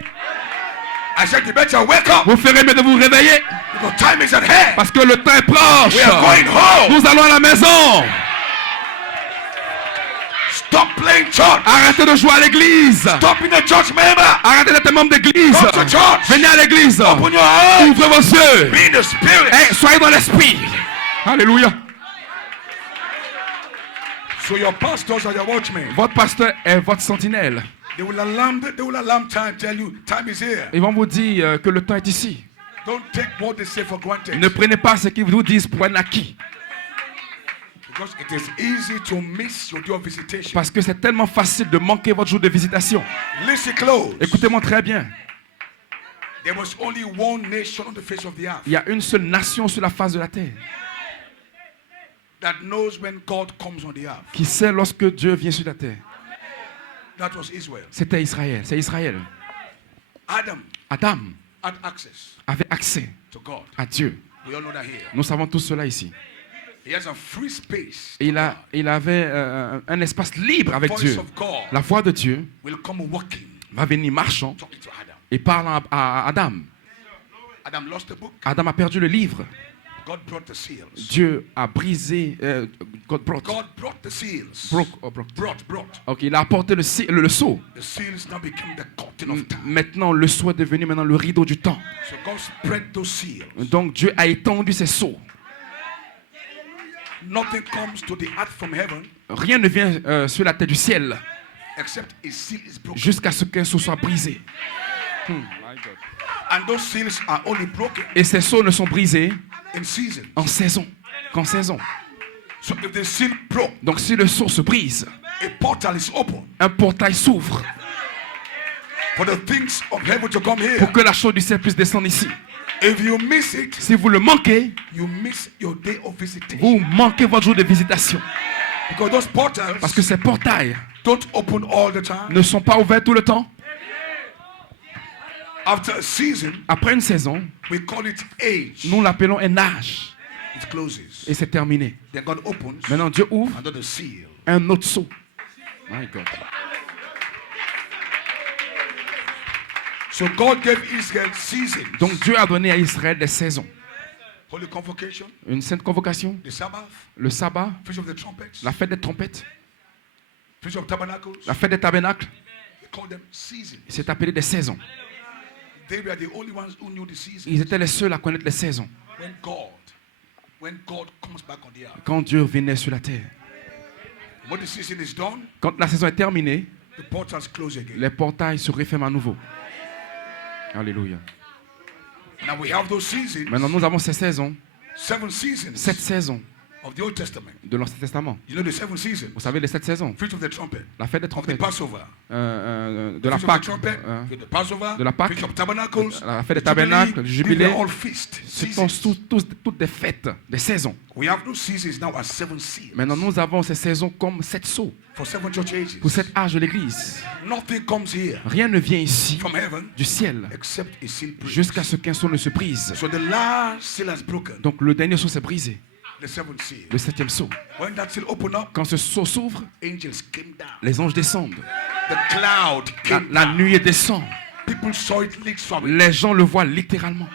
I said you better wake up. Vous ferez mieux de vous réveiller. Because time is at hand. Parce que le temps est proche. We are going home. Nous allons à la maison. Stop playing church. Arrêtez de jouer à l'église. Stop being a church member. Arrêtez d'être membre d'église. Come to church. Venez à l'église. Open your eyes. Ouvrez vos yeux. Be in the spirit. Et soyez dans l'esprit. Alléluia. So your pastors are your watchmen. Votre pasteur est votre sentinelle. They will alarm time, tell you time is here. Ils vont vous dire que le temps est ici. Don't take what they say for granted. Ne prenez pas ce qu'ils vous disent pour un acquis. Because it is easy to miss your visitation. Parce que c'est tellement facile de manquer votre jour de visitation. Listen close. Écoutez-moi très bien. There was only one nation on the face of the earth Il y a une seule nation sur la face de la terre that knows when God comes on the earth. qui sait lorsque Dieu vient sur la terre. That was Israel. C'était Israël. C'est Israël. Adam Adam had access avait accès to God. à Dieu. We all know that here. Nous savons tous cela ici. He has a free space. Et il avait un espace libre avec Dieu. La voix de Dieu Will come walking, va venir marchant talking to Adam. et parlant à Adam. Adam a perdu le livre. God brought the seals. Dieu a brisé. God brought the seals. Brought. Ok, il a apporté le sceau. The seals now became the curtain of time. Maintenant, le sceau est devenu maintenant le rideau du temps. So God spread those seals. Donc Dieu a étendu ses sceaux. Nothing comes to the earth from heaven. Rien ne vient sur la terre du ciel. Except a seal is broken. Jusqu'à ce qu'un sceau soit brisé. And those seals are only broken. Et ces sceaux ne sont brisés in season. En saison. Qu'en saison. So if the seal broke, donc si le sceau se brise, a portal is open. Un portail s'ouvre. For the things of heaven to come here. Pour que la chose du ciel puisse descendre ici. If you miss it, si vous le manquez, you miss your day of visitation. Vous manquez votre jour de visitation. Because those portals, parce que ces portails don't open all the time. Ne sont pas ouverts tout le temps. After a season, après une saison, we call it age. Nous l'appelons un âge. It closes. Et c'est terminé. Then God opens. Maintenant Dieu ouvre another seal. Un autre sceau. My God. So God gave Israel seasons. Donc Dieu a donné à Israël des saisons. Holy convocation. Une sainte convocation. The Sabbath. Le sabbat. Feast of the trumpets. La fête des trompettes. Feast of tabernacles. La fête des tabernacles. We call them seasons. C'est appelé des saisons. They were the only ones who knew the seasons. Ils étaient les seuls à connaître les saisons. When God comes back on the earth. Quand Dieu venait sur la terre. When the season is done, quand la saison est terminée, the portals close again. Les portails se referment à nouveau. Alléluia. Now we have those seasons. Maintenant nous avons ces saisons. 7 seasons. 7 saisons. Of the Old Testament. De l'Ancien Testament. You know the 7 seasons. Vous savez les 7 saisons. Feast of the trumpet. La fête des trompettes. Of the Passover. De la Pâque. De la Pâque. Feast of tabernacles. La fête des tabernacles, du jubilé. Ce sont toutes des fêtes, des saisons. We have those seasons now as 7 seals. Maintenant nous avons ces saisons comme 7 sceaux. For 7 church ages. Pour cet âge de l'Église. Nothing comes here. Rien ne vient ici from heaven, du ciel except a seal breaks. Jusqu'à ce qu'un sceau ne se brise. So the last seal has broken. Donc le dernier sceau s'est brisé. The 7th seal. Le 7e sceau. When that seal opened up, quand ce sceau s'ouvre, angels came down. Les anges descendent. The cloud came la nuée descend. People saw it literally. Les gens le voient littéralement.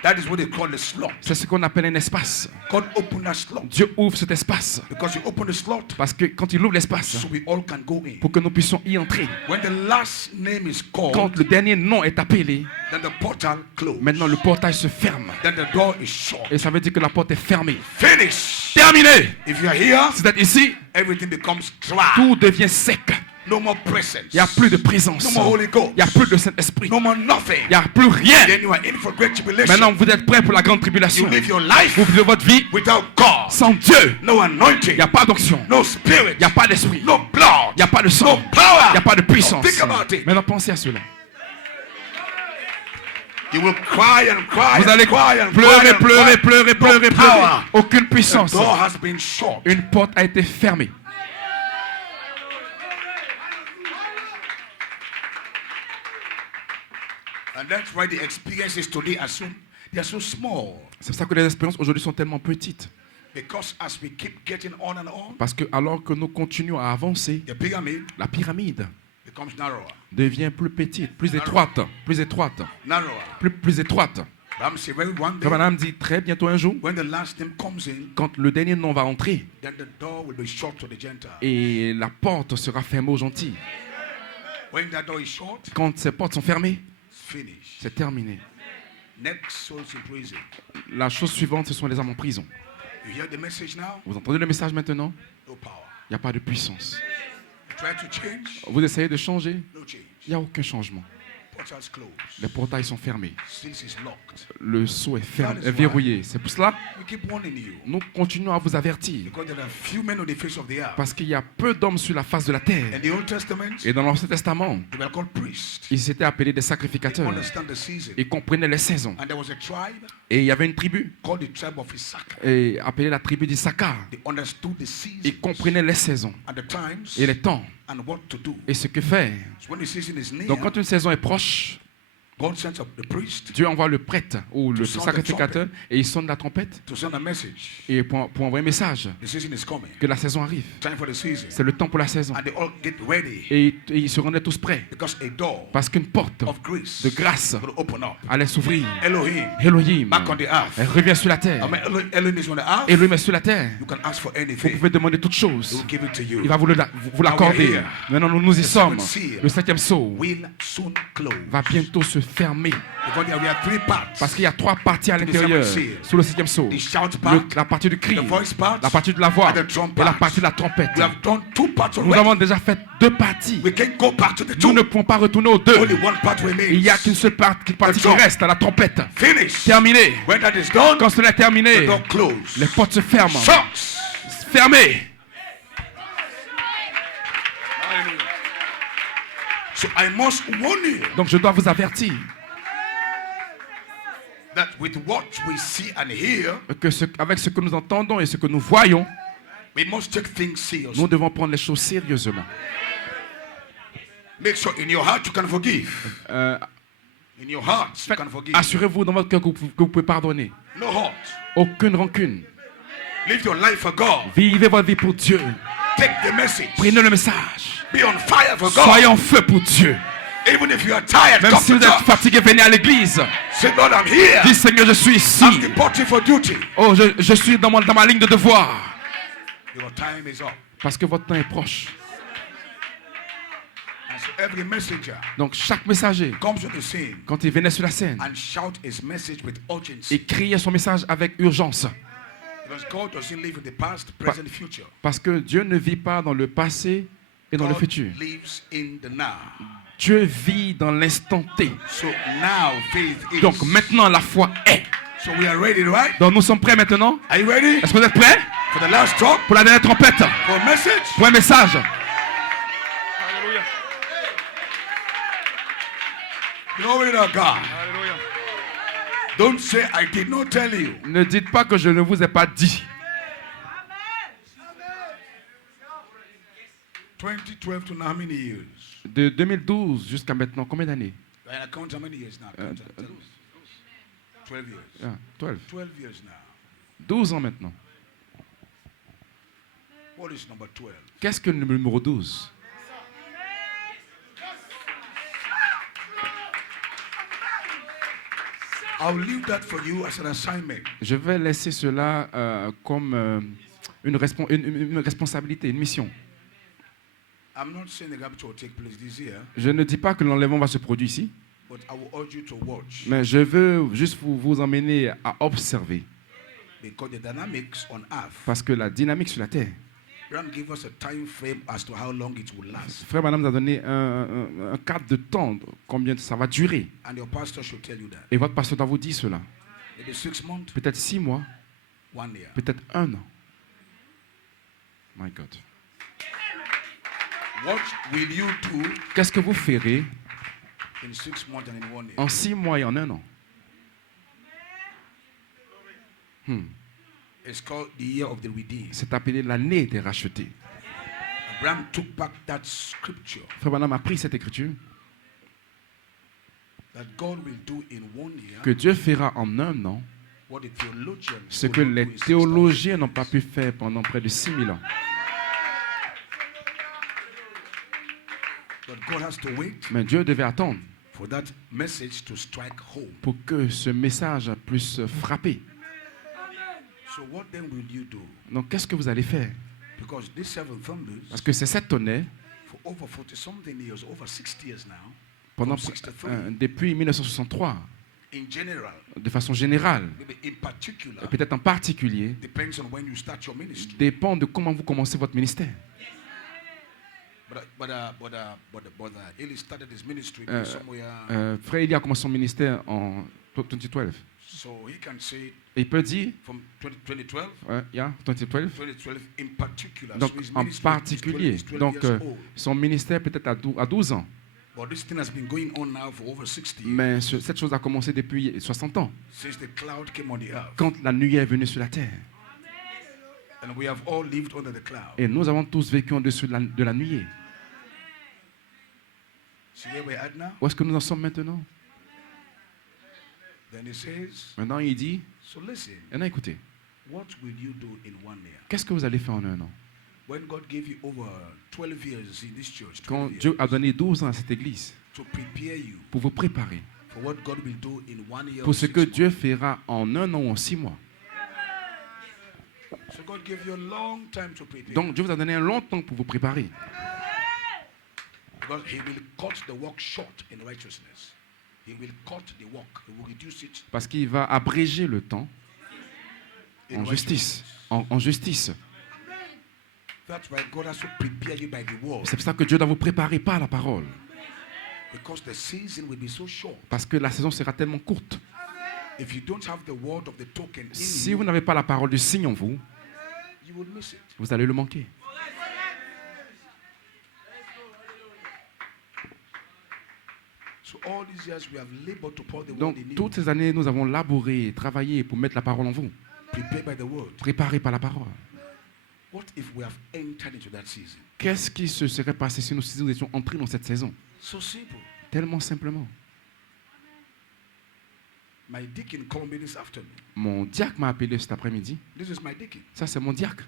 That is what they call the slot. C'est ce qu'on appelle un espace. God opened that slot. Dieu ouvre cet espace. Because he opened the slot. Parce que quand il ouvre l'espace, so we all can go in. Pour que nous puissions y entrer. When the last name is called, quand le dernier nom est appelé, then the portal closes. Maintenant le portail se ferme. Then the door is shut. Et ça veut dire que la porte est fermée. Finish. Terminé. If you are here, si vous êtes ici, everything becomes dry. Tout devient sec. No more presence. Il n'y a plus de présence. No more Holy Ghost. Il n'y a plus de Saint-Esprit. No more nothing. Il n'y a plus rien. Then you are in for great tribulation. Maintenant, vous êtes prêts pour la grande tribulation. You live your life vous vivez votre vie without God. Sans Dieu. No anointing. Il n'y a pas d'onction. No spirit. Il n'y a pas d'esprit. No blood. Il n'y a pas de sang. No power. Il n'y a pas de puissance. Think about it. Maintenant, pensez à cela. You will cry and cry. Vous allez pleurer. Aucune puissance. The door has been shut. Une porte a été fermée. And that's why the experiences today are so small. C'est pour ça que les expériences aujourd'hui sont tellement petites. Because as we keep getting on and on, parce que alors que nous continuons à avancer, la pyramide becomes narrower. Devient plus petite, plus étroite. Abraham dit très bientôt un jour, when the last name comes in, quand le dernier nom va entrer, then the door will be shut to the Gentiles. Et la porte sera fermée aux gentils. When that door is shut, quand ces portes sont fermées, c'est terminé. Next souls in prison. La chose suivante, ce sont les âmes en prison. You hear the message now? Vous entendez le message maintenant? No power. Il n'y a pas de puissance. You try to change? Vous essayez de changer? No change. Il n'y a aucun changement. Portals closed. Les portails sont fermés. Seals is locked. Le sceau est fermé, est verrouillé. C'est pour cela we keep warning you. Nous continuons à vous avertir. Because there are few men on the face of the earth. Parce qu'il y a peu d'hommes sur la face de la terre. In the Old Testament, et dans l'Ancien Testament, they were called priests. Ils étaient appelés des sacrificateurs. They understand the season. Ils comprenaient les saisons. And there was a tribe, et il y avait une tribu called the tribe of Issachar. Et appelée la tribu d'Issachar. They understood the seasons. Ils comprenaient les saisons and the times, et les temps and what to do. Et ce que faire. So when the season is near, donc quand une saison est proche, Dieu envoie le prêtre ou le sacrificateur et il sonne la trompette et pour envoyer un message que la saison arrive. C'est le temps pour la saison. Et ils se rendaient tous prêts parce qu'une porte de grâce allait s'ouvrir. Elohim, elle revient sur la terre. Elohim est sur la terre. Vous pouvez demander toutes choses. Il va vous l'accorder. Maintenant, nous y sommes. Le 7e sceau va bientôt se fermer. Parce qu'il y a 3 parties à l'intérieur. Sous le 7e sceau. La partie du cri, la partie de la voix et la partie de la trompette. Nous avons déjà fait 2 parties. Nous ne pouvons pas retourner aux 2. Il n'y a qu'une seule partie qui reste, à la trompette. Terminé. Quand cela est terminé, les portes se ferment. Fermées. Donc je dois vous avertir avec ce que nous entendons et ce que nous voyons, nous devons prendre les choses sérieusement. Assurez-vous dans votre cœur que vous pouvez pardonner. Aucune rancune. Vivez votre vie pour Dieu. Prenez le message. Soyez en feu pour Dieu. Même si vous êtes fatigué, venez à l'église. Dis Seigneur, je suis ici. Oh, je suis dans ma ligne de devoir. Parce que votre temps est proche. Donc chaque messager, quand il venait sur la scène, il criait son message avec urgence. Parce que Dieu ne vit pas dans le passé et dans le futur. Dieu vit dans l'instant T. Donc maintenant la foi est. Donc nous sommes prêts maintenant. Est-ce que vous êtes prêts pour la dernière trompette? Pour un message. Don't say I did not tell you. Ne dites pas que je ne vous ai pas dit. 2012 to how many years? De 2012 jusqu'à maintenant, combien d'années? 12 years. Yeah, 12. 12 years now. 12 ans maintenant. What is number 12? Qu'est-ce que le numéro 12? I'll leave that for you as an assignment. Je vais laisser cela comme une responsabilité, une mission. I'm not saying the rapture will take place this year. Je ne dis pas que l'enlèvement va se produire ici. But I will urge you to watch. Mais je veux juste vous emmener à observer. Because the dynamics on earth. Parce que la dynamique sur la terre. Give us a time frame as to how long it will last. Frère Madame nous a donné un cadre de temps, combien ça va durer. And your pastor should tell you that. Et votre pasteur doit vous dire cela. Maybe 6 months. Peut-être 6 mois. 1 year. Peut-être 1 an. My God. What will you do? Qu'est-ce que vous ferez in 6 months and in 1 year? En 6 mois et en 1 an? It's called the year of the redeemed. C'est appelé l'année des rachetés. Abraham took back that scripture. Frère Branham a pris cette écriture. That God will do in 1 year. Que Dieu fera en 1 an. What the theologians ce que les théologiens n'ont pas pu faire pendant près de 6000 ans. But God has to wait. Mais Dieu devait attendre for that message to strike home. Pour que ce message puisse frapper. So what then will you do? Donc qu'est-ce que vous allez faire? Because these 7 thunders, parce que ces 7 tonnerres, for over 40 something years, over 60 years now, pendant, depuis 1963, in general, de façon générale, in particular, et peut-être en particulier, depends on when you start your ministry. Dépend de comment vous commencez votre ministère. Frère Eli a commencé son ministère en 2012. So he can say, et il peut dire, from 2012, 2012, in particular, donc so en particulier, donc son ministère peut-être à 12 ans. But this thing has been going on now for over 60 years. Mais cette chose a commencé depuis 60 ans. Since the cloud came on the earth. Quand la nuée est venue sur la terre. And we have all lived under the cloud. Et nous avons tous vécu en-dessus de la nuée. See where we're at now? Où est-ce que nous en sommes maintenant? Maintenant, il dit, maintenant écoutez, qu'est-ce que vous allez faire en un an? Quand Dieu a donné 12 ans à cette église pour vous préparer pour ce que Dieu fera en un an ou en 6 mois. Donc Dieu vous a donné un long temps pour vous préparer. Parce qu'il va abréger le temps en justice. En justice. C'est pour ça que Dieu doit vous préparer par la parole. Parce que la saison sera tellement courte. Si vous n'avez pas la parole du signe en vous, vous allez le manquer. Donc, toutes ces années, nous avons labouré, travaillé pour mettre la parole en vous. Préparé par la parole. Qu'est-ce qui se serait passé si nous étions entrés dans cette saison? Tellement simplement. Mon diacre m'a appelé cet après-midi. Ça, c'est mon diacre.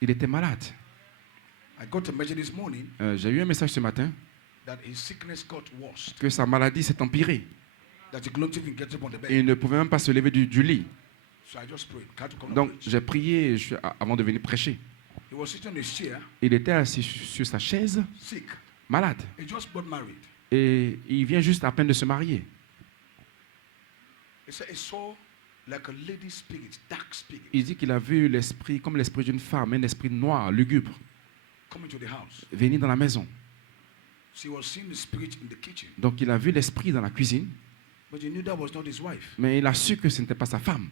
Il était malade. J'ai eu un message ce matin que sa maladie s'est empirée. Il ne pouvait même pas se lever du lit. Donc, j'ai prié avant de venir prêcher. Il était assis sur sa chaise, malade. Et il vient juste à peine de se marier. Il dit qu'il a vu l'esprit comme l'esprit d'une femme, un esprit noir, lugubre, venir dans la maison. Donc il a vu l'esprit dans la cuisine. Mais il a su que ce n'était pas sa femme.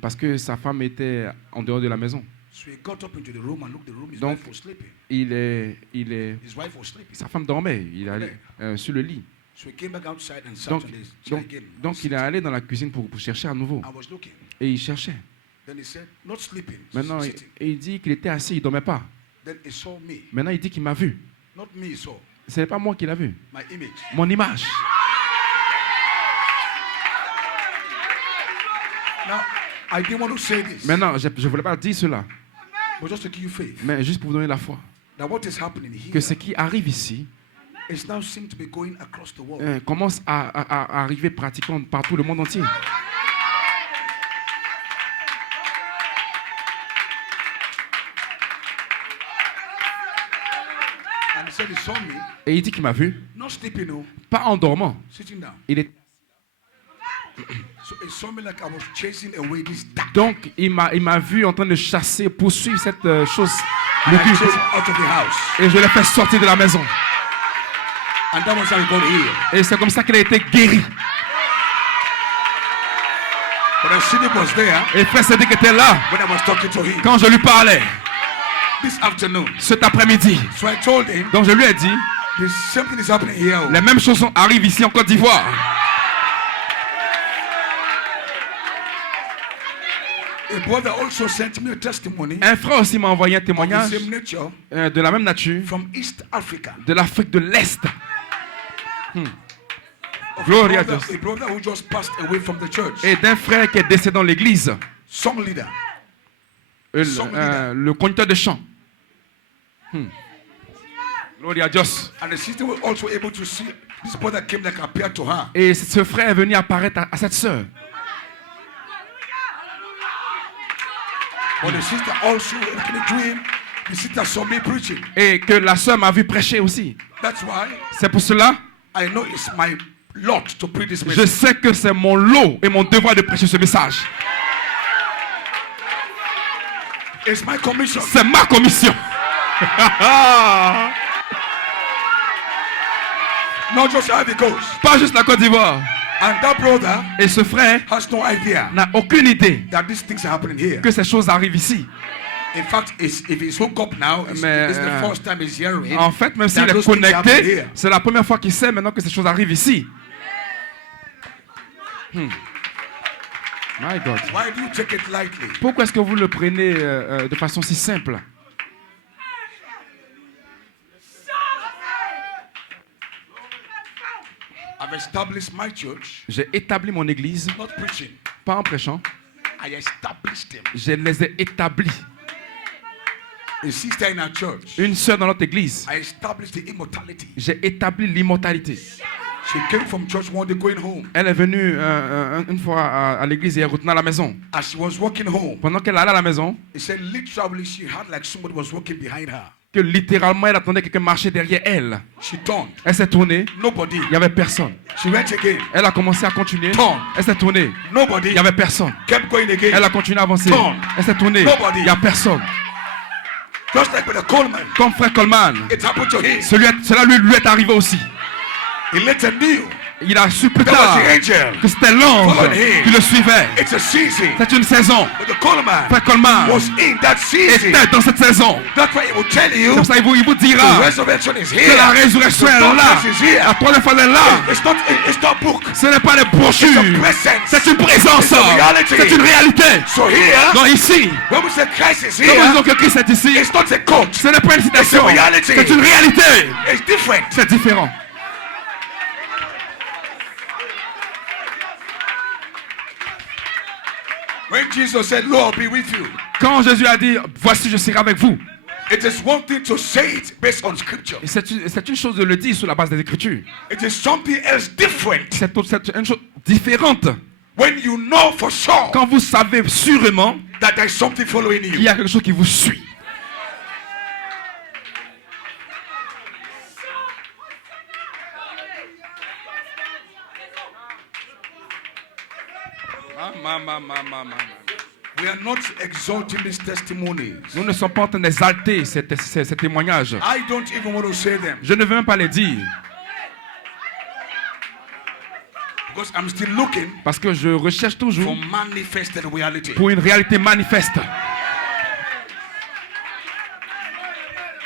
Parce que sa femme était en dehors de la maison. Donc sa femme dormait. Il allait sur le lit. Donc il est allé dans la cuisine pour chercher à nouveau. Et il cherchait. Maintenant, il dit qu'il était assis, il ne dormait pas. Maintenant, il dit qu'il m'a vu. Ce n'est pas moi qui l'ai vu. Mon image. Maintenant, je ne voulais pas dire cela. Mais juste pour vous donner la foi. Que ce qui arrive ici commence à arriver pratiquement partout le monde entier. Et il dit qu'il m'a vu, pas en dormant. Il est... Donc il m'a vu en train de chasser, poursuivre cette chose. Et je l'ai fait sortir de la maison. Et c'est comme ça qu'il a été guéri. Et frère Cédric était là quand je lui parlais cet après-midi. Donc je lui ai dit, les mêmes choses arrivent ici en Côte d'Ivoire. Un frère aussi m'a envoyé un témoignage de la même nature de l'Afrique de l'Est. Gloria à Dieu. Et d'un frère qui est décédé dans l'église. Le conducteur de chant. Gloria à Dieu. Et ce frère est venu apparaître à cette sœur. Et que la sœur m'a vu prêcher aussi. C'est pour cela je sais que c'est mon lot et mon devoir de prêcher ce message. C'est ma commission. Pas juste la Côte d'Ivoire. Et ce frère n'a aucune idée que ces choses arrivent ici. En fait, même s'il est connecté, c'est la première fois qu'il sait maintenant que ces choses arrivent ici. My God. Pourquoi est-ce que vous le prenez de façon si simple? I've established my church, j'ai établi mon église, not preaching. pas en prêchant, I established them. je les ai établis. A sister in our church, Une sœur dans notre église, I established the immortality. j'ai établi l'immortalité. She came from church one day going home. Elle est venue une fois à l'église et est retournée à la maison. As she was walking home, Pendant qu'elle allait à la maison, he said literally she had like somebody was walking behind her. que littéralement elle attendait quelqu'un marcher derrière elle. She turned. Elle s'est tournée, Nobody. il n'y avait personne. She went again. Elle a commencé à continuer, Turn. elle s'est tournée, Nobody. il n'y avait personne. Kept going again. Elle a continué à avancer, Turn. elle s'est tournée, Nobody. il n'y a personne. Just like with the Coleman. Comme frère Coleman, It happened to him. cela lui est arrivé aussi. He later knew Il a su plus that was tard the angel. que c'était l'ange Followed him. qui le suivait. It's a season. C'est une saison. But the Coleman Frère Coleman was in that season. était dans cette saison. That's why he will tell you Comme ça, il vous the dira resurrection is que here. la résurrection est The là. darkness is here. La troisième fois elle est là. It's not book. Ce n'est pas des brochures. It's a presence. C'est une présence. It's a reality. C'est une réalité. So here, Donc ici, when we say Christ is quand nous here, disons que Christ est ici, it's not a coach. ce n'est pas une citation. It's a reality. C'est une réalité. It's different. C'est différent. When Jesus said, Lord, be with you, Quand Jésus a dit, voici je serai avec vous. it is one thing to say it based on scripture. Et c'est une chose de le dire sur la base des Écritures. It is something else different C'est une chose différente. when you know for sure Quand vous savez sûrement that there is something following qu'il you. y a quelque chose qui vous suit. We are not exalting these testimonies. Nous ne sommes pas en train d'exalter ces témoignages. I don't even want to say them Je ne veux même pas les dire. because I'm still looking Parce que je recherche for toujours manifested reality. pour une réalité manifeste.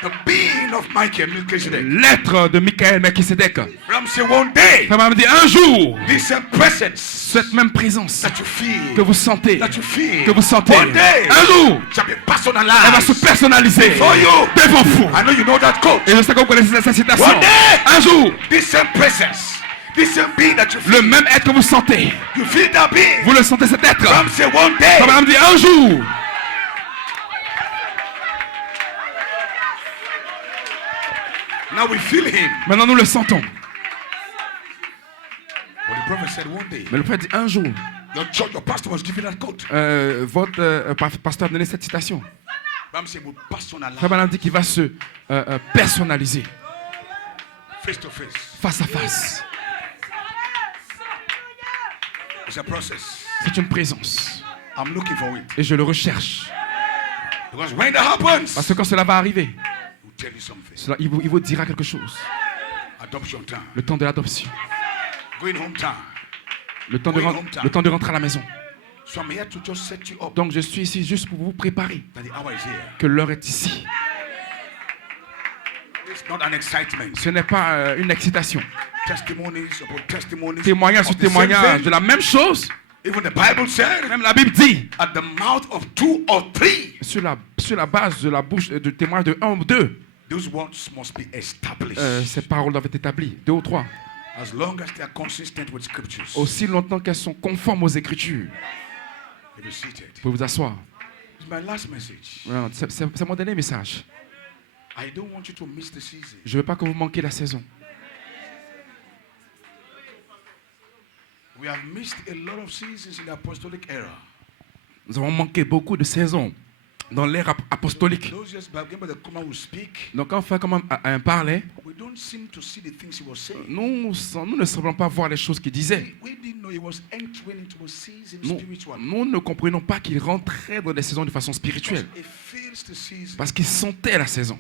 The being of Michael Melchizedek. L'être de Michael Melchisedec. Ram say one day, Ça m'a dit un jour, this same presence cette même présence that you feel, que vous sentez, that you feel, que vous sentez, one day un jour, shall be elle va personalized se personnaliser for you. devant vous. I know you know that quote. Et je sais que vous connaissez cette citation. One day, Un jour, this same presence, this same being that you le feel, même être que vous sentez, you feel that being. vous le sentez cet être. Ram say one day, Ça m'a dit un jour. now we feel him. Maintenant nous le sentons. But the prophet said one day, Mais le prophète dit un jour, your church, your pastor was giving that quote. votre pasteur a donné cette citation. Ram say we personalize Frère Branham dit qu'il va se personnaliser face to face. face à face. It's a process. C'est une présence. I'm looking for it. Et je le recherche. Because when that happens, Parce que quand cela va arriver, we'll tell you something. il vous dira quelque chose. Adoption time. Le temps de l'adoption. Going home time. Le temps de rentrer à la maison. So I'm here to just set you up Donc je suis ici juste pour vous préparer that the hour is here. que l'heure est ici. It's not an excitement. Ce n'est pas une excitation. Testimonies upon testimonies. Témoignage sur of the same témoignage thing. de la même chose. Even the Bible said, Même la Bible dit, at the mouth of two or three, sur la base de la bouche de témoignage de un ou deux, those words must be established. ces paroles doivent être établies. Deux ou trois. As long as they are consistent with scriptures. Aussi longtemps qu'elles sont conformes aux Écritures. Be seated. Vous pouvez vous asseoir. It's my last message. Voilà, c'est mon dernier message. I don't want you to miss the season. Je ne veux pas que vous manquiez la saison. We have missed a lot of seasons in the apostolic era. Nous avons manqué beaucoup de saisons dans l'ère apostolique. Those years back, when the Coleman would speak, Donc quand Frère Coleman parlait, we don't seem to see the things he was saying. nous ne semblons pas voir les choses qu'il disait. We didn't know he was entering into a season Nous, spiritual. nous ne comprenons pas qu'il rentrait dans des saisons de façon spirituelle. It feels the season Parce qu'il sentait la saison.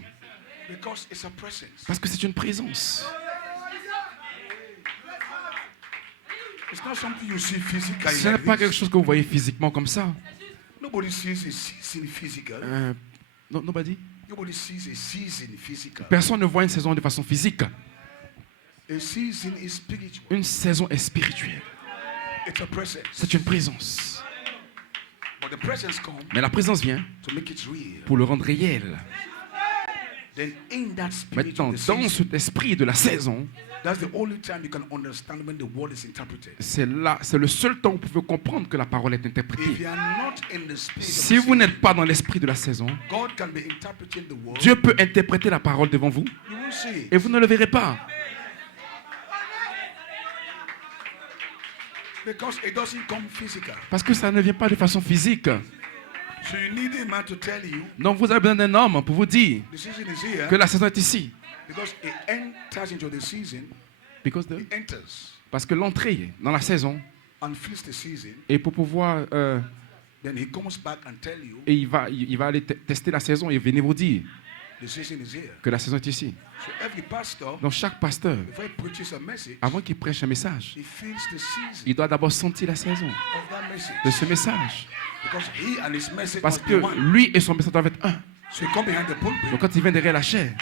because it's a presence. Parce que c'est une présence. It's not something you see physically. Ce n'est like pas this. quelque chose que vous voyez physiquement comme ça. Nobody sees a season physical. Nobody. Nobody sees a season physical. Personne ne voit une saison de façon physique. A season is spiritual. Une saison est spirituelle. It's a presence. C'est une présence. But the presence comes Mais la présence vient to make it real. pour le rendre réel. Maintenant, dans cet esprit de la saison, c'est le seul temps où vous pouvez comprendre que la parole est interprétée. Si vous n'êtes pas dans l'esprit de la saison, Dieu peut interpréter la parole devant vous et vous ne le verrez pas. Parce que ça ne vient pas de façon physique. Donc vous avez besoin d'un homme pour vous dire que la saison est ici. Parce que l'entrée dans la saison, et pour pouvoir et il va aller tester la saison et venir vous dire que la saison est ici. Donc chaque pasteur, avant qu'il prêche un message, il doit d'abord sentir la saison de ce message. Parce que lui et son message doivent être un. Donc quand il vient derrière la chair,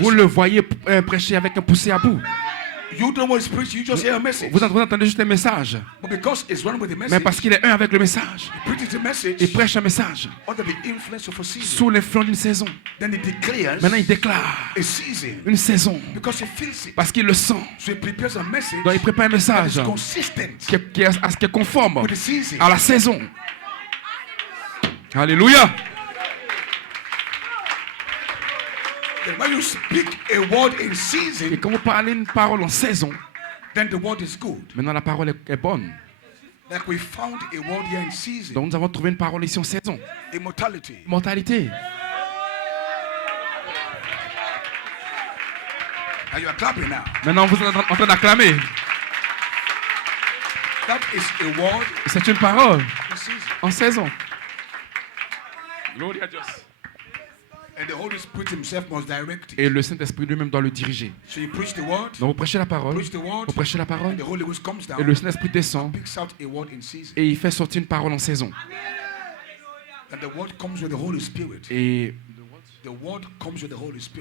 vous le voyez prêcher avec un poussé à bout. Vous entendez juste un message. Mais parce qu'il est un avec le message, il prêche un message sous l'influence d'une saison. Maintenant il déclare une saison parce qu'il le sent. Donc il prépare un message qui est conforme à la saison. Alléluia. Et quand vous parlez une parole en saison, maintenant la parole est bonne. Donc nous avons trouvé une parole ici en saison. Immortalité. Maintenant vous êtes en train d'acclamer. C'est une parole en saison. Gloria a Dios. Et le Saint-Esprit lui-même doit le diriger. Donc vous prêchez la parole, et le Saint-Esprit descend et il fait sortir une parole en saison.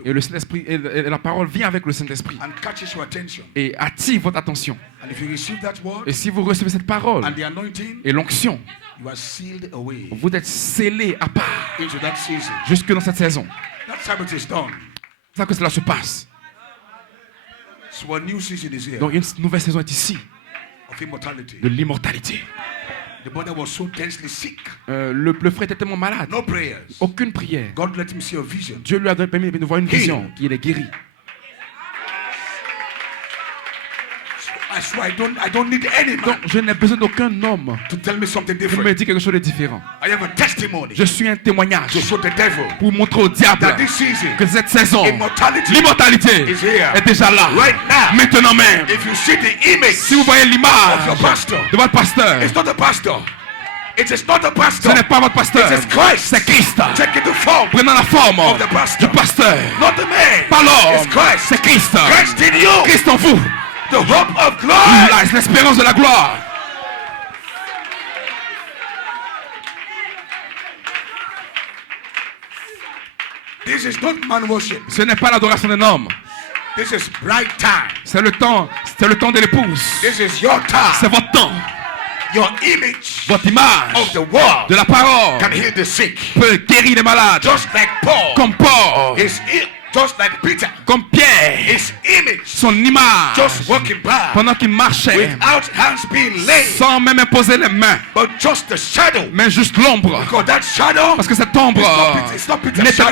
Et le Saint-Esprit, et la parole vient avec le Saint-Esprit et attire votre attention. Et si vous recevez cette parole et l'onction, vous êtes scellé à part jusque dans cette saison. C'est ça que cela se passe. Donc une nouvelle saison est ici de l'immortalité. Le frère était tellement malade. Aucune prière. Dieu lui a permis de voir une vision qu'il est guéri. Donc, je n'ai besoin d'aucun homme pour me dire quelque chose de différent. Je suis un témoignage pour montrer au diable que cette saison, l'immortalité est déjà là. Maintenant même, si vous voyez l'image de votre pasteur, ce n'est pas votre pasteur, c'est Christ prenant la forme du pasteur. Pas l'homme, c'est Christ. Christ en vous. The hope of glory. L'espérance de la gloire. This is not man worship. Ce n'est pas l'adoration d'un homme. This is bright time. C'est le temps de l'épouse. This is your time. C'est votre temps. Your image, votre image of the world de la parole can heal the sick. Peut guérir les malades. Just like Paul. Comme Paul. Just like Peter, comme Pierre, his image, son image, just walking by, pendant qu'il marchait, without hands being laid, sans même imposer les mains, but just the shadow, mais juste l'ombre, because that shadow, parce que cette ombre n'était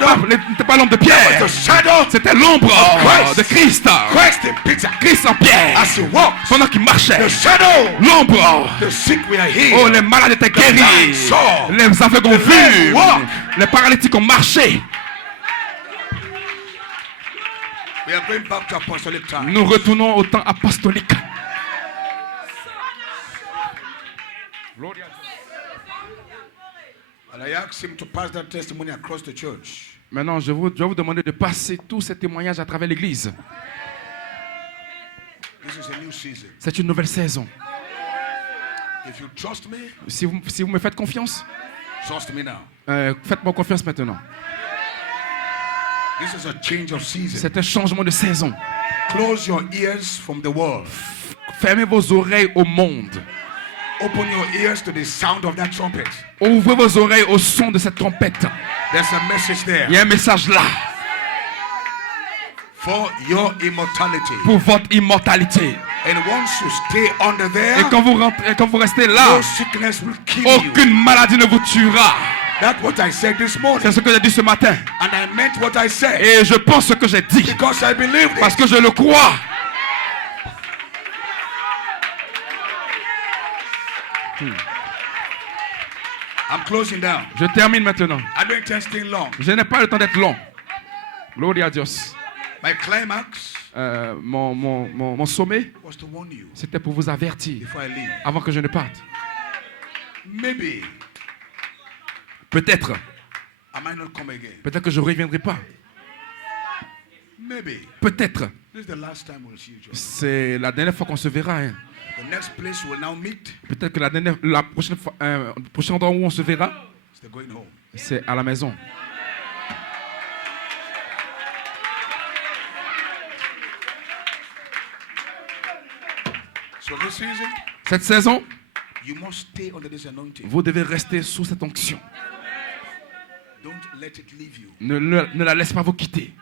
pas l'ombre de Pierre, c'était l'ombre de Christ. Christ en Pierre, as he walked, pendant qu'il marchait, the shadow, l'ombre, the sick were healed, oh les malades étaient guéris, les aveugles ont vu, les paralytiques ont marché. Nous retournons au temps apostolique. Maintenant, je vais vous demander de passer tous ces témoignages à travers l'église. C'est une nouvelle saison. Si vous me faites confiance, faites-moi confiance maintenant. C'est un changement de saison. Close your ears from the world. Fermez vos oreilles au monde. Open your ears to the sound of that trumpet. Ouvrez vos oreilles au son de cette trompette. There's a message there. Il y a un message là. For your immortality. Pour votre immortalité. And once you stay under there, et quand vous restez là, no sickness will kill aucune you. maladie ne vous tuera. That's what I said this morning. C'est ce que j'ai dit ce matin. And I meant what I said. Et je pense ce que j'ai dit. Because I believe it. Parce que je le crois. I'm closing down. Je termine maintenant. I don't intend staying long. Je n'ai pas le temps d'être long. Gloria a Dios. My climax mon sommet, was to warn you c'était pour vous avertir before I leave. avant que je ne parte. Maybe Peut-être. I might not come again. Peut-être que je ne reviendrai pas. Maybe Peut-être. this is the last time we'll see each other. C'est la dernière fois qu'on se verra. Hein. The next place we'll now meet Peut-être que la prochaine fois, le prochain endroit où on se verra, is the going home. c'est à la maison. So this season, Cette saison, you must stay under this anointing. vous devez rester sous cette onction. Don't let it leave you. Ne la laisse pas vous quitter.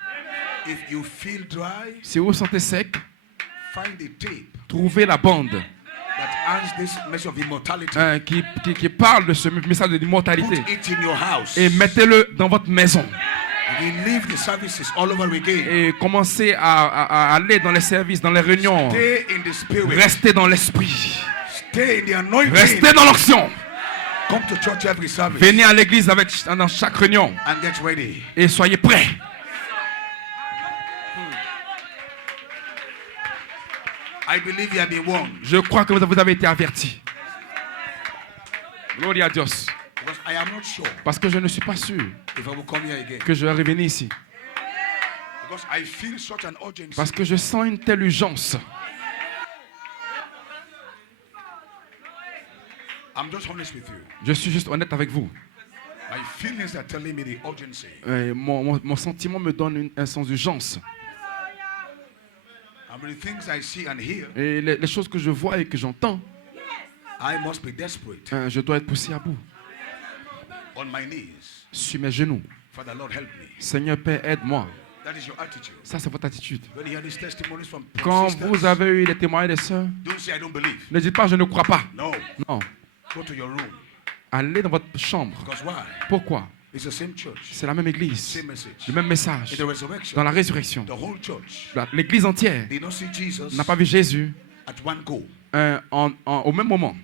If you feel dry, Si vous vous sentez sec, find the tape trouvez la bande that has this message of immortality. qui parle de ce message de l'immortalité. Put it in your house. Et mettez-le dans votre maison. Relive the services all over again. Et commencez à aller dans les services, dans les réunions. Stay in the spirit. Restez dans l'esprit. Stay in the anointing. Restez dans l'onction. Come to church every service. Venez à l'église dans chaque réunion. And get ready. Et soyez prêts. I believe you have been warned. Je crois que vous avez été avertis. Gloria a Dios. Because I am not sure Parce que je ne suis pas sûr if I will come here again. que je vais revenir ici. Because I feel such an urgency. Parce que je sens une telle urgence. I'm just honest with you. Je suis juste honnête avec vous. My feelings are telling me the urgency. Mon sentiment me donne un sens d'urgence. I mean, the things I see and hear, Et les choses que je vois et que j'entends, I must be desperate. je dois être poussé à bout. On my knees. Sur mes genoux. Father, Lord, help me. Seigneur Père, aide-moi. That is your attitude. Ça, c'est votre attitude. When you hear these testimonies from Quand sisters, vous avez eu les témoignages des sœurs, don't say I don't believe. ne dites pas je ne crois pas. No. Non. Go to your room. Allez dans votre chambre. Because why? Pourquoi? It's the same church. C'est la même église. Same message. Le même In message. the resurrection, Dans la résurrection. the whole church L'église entière did not see Jesus n'a pas vu Jésus at one go. au même moment.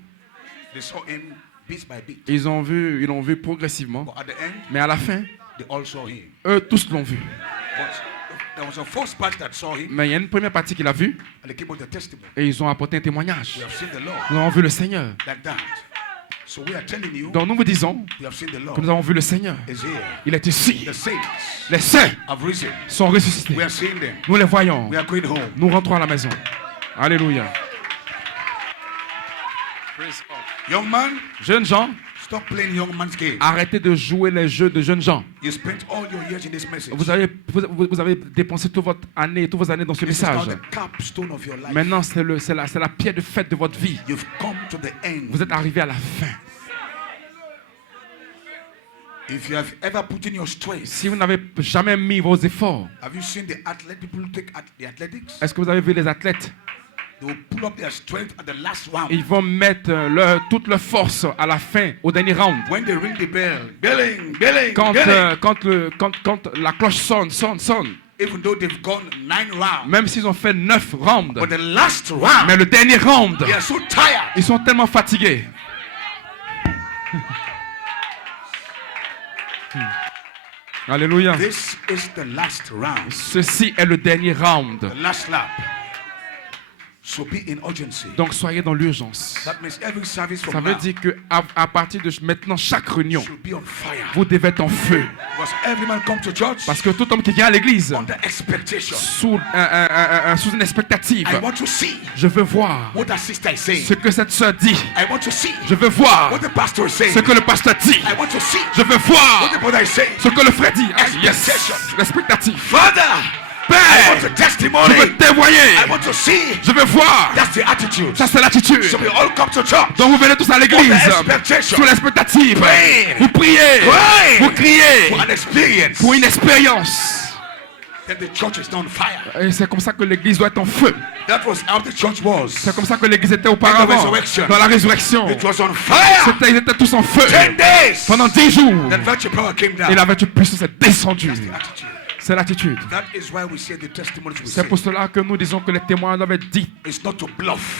They saw him bit by bit. Ils l'ont vu progressivement. But at the end, Mais à la fin, they all saw him. eux tous l'ont vu. But there was a first part that saw him, Mais il y a une première partie qu'il a vue and they came with the testimony. et ils ont apporté un témoignage. We have seen the Lord Nous avons vu le Seigneur. like that. So we are telling you, Donc nous vous disons we have seen the Lord que nous avons vu le Seigneur. is here. Il est ici. The saints Les saints have risen. sont ressuscités. We are seeing them. Nous les voyons. We are going home. Nous rentrons à la maison. Alléluia. Young man, Jeunes gens, stop playing young man's game. arrêtez de jouer les jeux de jeunes gens. You spent all your years in this message. Vous avez dépensé toute votre année, toutes vos années dans ce This is now message. the capstone of your life. Maintenant, c'est la pierre de fête de votre vie. You've come to the end. Vous êtes arrivé à la fin. If you have ever put in your strength, Si vous n'avez jamais mis vos efforts, have you seen the athlete people take at the athletics? est-ce que vous avez vu les athlètes? They will pull up their strength at the last round. Ils vont mettre toute leur force à la fin, au dernier round. When they ring the bell, belling, belling, Quand belling. la cloche sonne, Even though they've gone 9 rounds, même s'ils ont fait 9 rounds, but the last round, mais le dernier round, they are so tired. ils sont tellement fatigués. Alléluia. This is the last round, Ceci est le dernier round. the last lap. So be in urgency. Donc soyez dans l'urgence. That means every service Ça from veut now dire que à partir de maintenant, chaque réunion, should be on fire. vous devez être en feu. Because every man come to church Parce que tout homme qui vient à l'église, under expectation. sous une expectative, I want to see je veux voir what that sister is saying. ce que cette soeur dit. I want to see Je veux voir what the pastor is saying. ce que le pasteur dit. I want to see Je veux voir what the brother is saying. ce que le frère dit. Ah, yes, Expectation. l'expectative. Father, Père, je veux témoigner. Je veux voir. Ça, c'est l'attitude. Donc vous venez tous à l'église sous l'expectative. Vous priez. Vous criez pour une expérience. Et c'est comme ça que l'église doit être en feu. C'est comme ça que l'église était auparavant. Dans la résurrection. Ils étaient tous en feu. Pendant 10 jours. Et la vertu puissante est descendue. C'est l'attitude. C'est pour cela que nous disons que les témoins doivent être dits.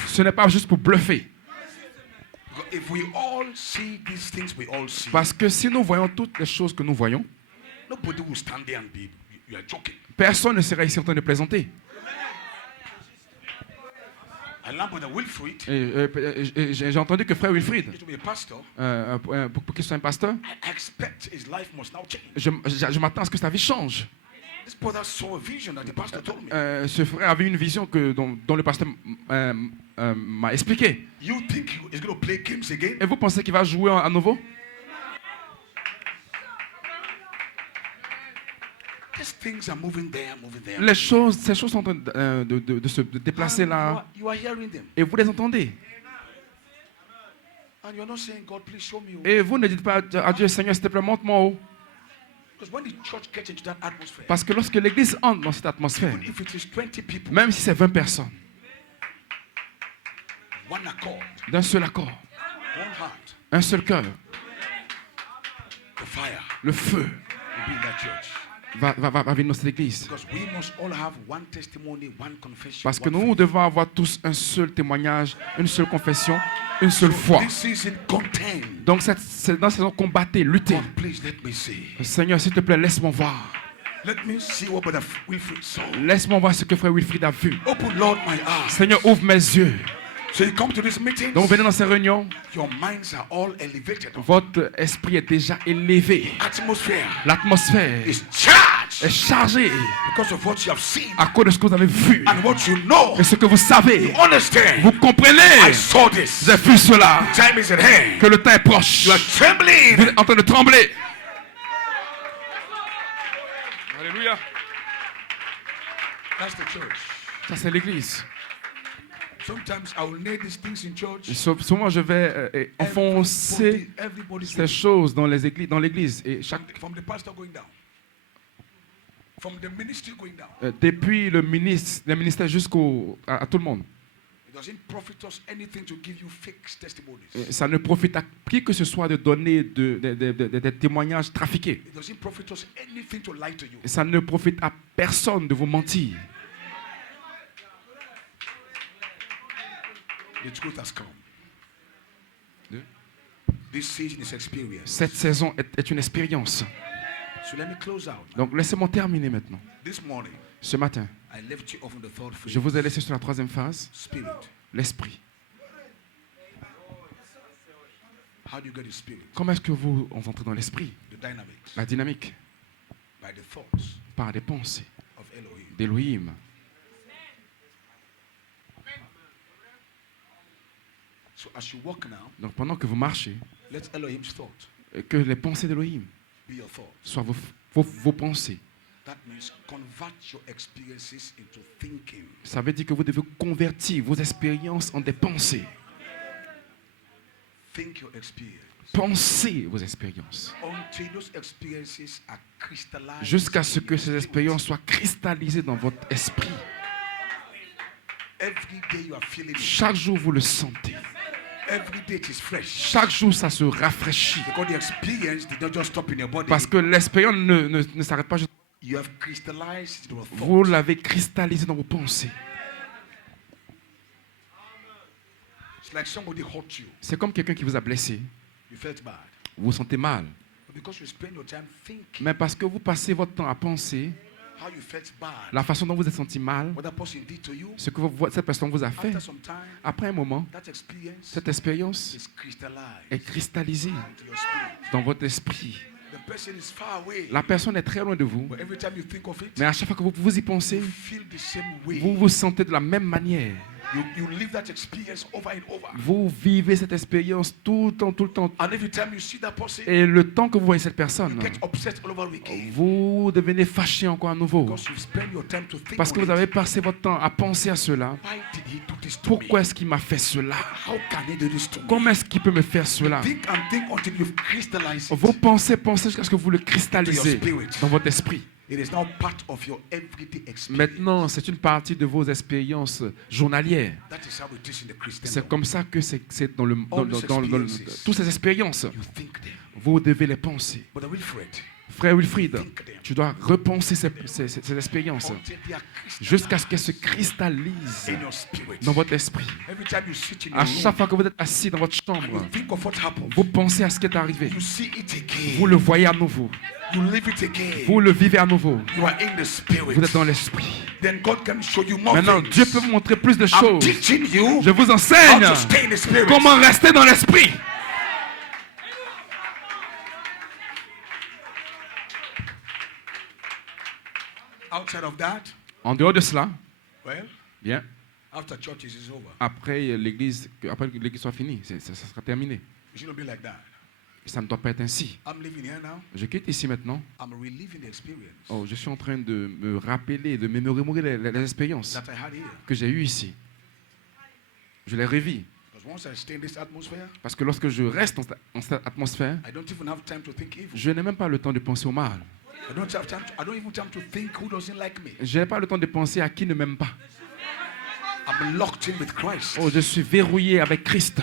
Ce n'est pas juste pour bluffer. Parce que si nous voyons toutes les choses que nous voyons, personne ne serait ici en train de plaisanter. J'ai entendu que frère Wilfried, pour qu'il soit un pasteur, je m'attends à ce que sa vie change. Ce frère avait une vision dont le pasteur m'a expliqué. Et vous pensez qu'il va jouer à nouveau? Ces choses sont en train de se déplacer là. Et vous les entendez. Et vous ne dites pas à Dieu, Seigneur, s'il te plaît, montre-moi où. Parce que lorsque l'église entre dans cette atmosphère, même si c'est 20 personnes, d'un seul accord, un seul cœur, le feu va venir dans cette église. Parce que nous devons avoir tous un seul témoignage, une seule confession, une seule foi. Donc c'est dans cette saison combattez, luttez. Seigneur, s'il te plaît, laisse-moi voir. Laisse-moi voir ce que frère Wilfried a vu. Seigneur, ouvre mes yeux. Donc venez dans ces réunions. Votre esprit est déjà élevé. L'atmosphère est chargée à cause de ce que vous avez vu et ce que vous savez. Vous comprenez. J'ai vu cela. Que le temps est proche. Vous êtes en train de trembler. Alléluia. Ça c'est l'église. Souvent, je vais enfoncer ces choses dans l'église. Et depuis le ministère jusqu'à tout le monde. Ça ne profite à qui que ce soit de donner des témoignages trafiqués. Ça ne profite à personne de vous mentir. Cette saison est une expérience. Donc laissez-moi terminer maintenant. Ce matin, je vous ai laissé sur la troisième phase, l'esprit. Comment est-ce que vous entrez dans l'esprit? La dynamique. Par des pensées d'Élohim. Donc pendant que vous marchez, que les pensées d'Élohim soient vos pensées. Ça veut dire que vous devez convertir vos expériences en des pensées. Pensez vos expériences. Jusqu'à ce que ces expériences soient cristallisées dans votre esprit. Chaque jour vous le sentez. Chaque jour ça se rafraîchit. Parce que l'expérience ne s'arrête pas. Vous l'avez cristallisé dans vos pensées. C'est comme quelqu'un qui vous a blessé. Vous vous sentez mal. Mais parce que vous passez votre temps à penser la façon dont vous êtes senti mal, ce que cette personne vous a fait, après un moment, cette expérience est cristallisée dans votre esprit. La personne est très loin de vous. Mais à chaque fois que vous y pensez, vous vous sentez de la même manière. Vous vivez cette expérience tout le temps. Et le temps que vous voyez cette personne, vous devenez fâché encore à nouveau. Parce que vous avez passé votre temps à penser à cela. Pourquoi est-ce qu'il m'a fait cela? Comment est-ce qu'il peut me faire cela? Vous pensez jusqu'à ce que vous le cristallisez dans votre esprit. Maintenant, c'est une partie de vos expériences journalières. C'est comme ça que c'est dans toutes ces expériences. Vous devez les penser. Frère Wilfried, tu dois repenser ces expériences jusqu'à ce qu'elles se cristallisent dans votre esprit. À chaque fois que vous êtes assis dans votre chambre, vous pensez à ce qui est arrivé. Vous le voyez à nouveau. Vous le vivez à nouveau. Vous êtes dans l'esprit. Maintenant, Dieu peut vous montrer plus de choses. Je vous enseigne comment rester dans l'esprit. En dehors de cela, bien, après l'église soit finie, ça sera terminé. Ça ne doit pas être ainsi. Je quitte ici maintenant. Oh, je suis en train de me rappeler, de me remémorer les expériences que j'ai eues ici. Je les revis. Parce que lorsque je reste dans cette atmosphère, je n'ai même pas le temps de penser au mal. Je n'ai pas le temps de penser à qui ne m'aime pas. Oh, je suis verrouillé avec Christ.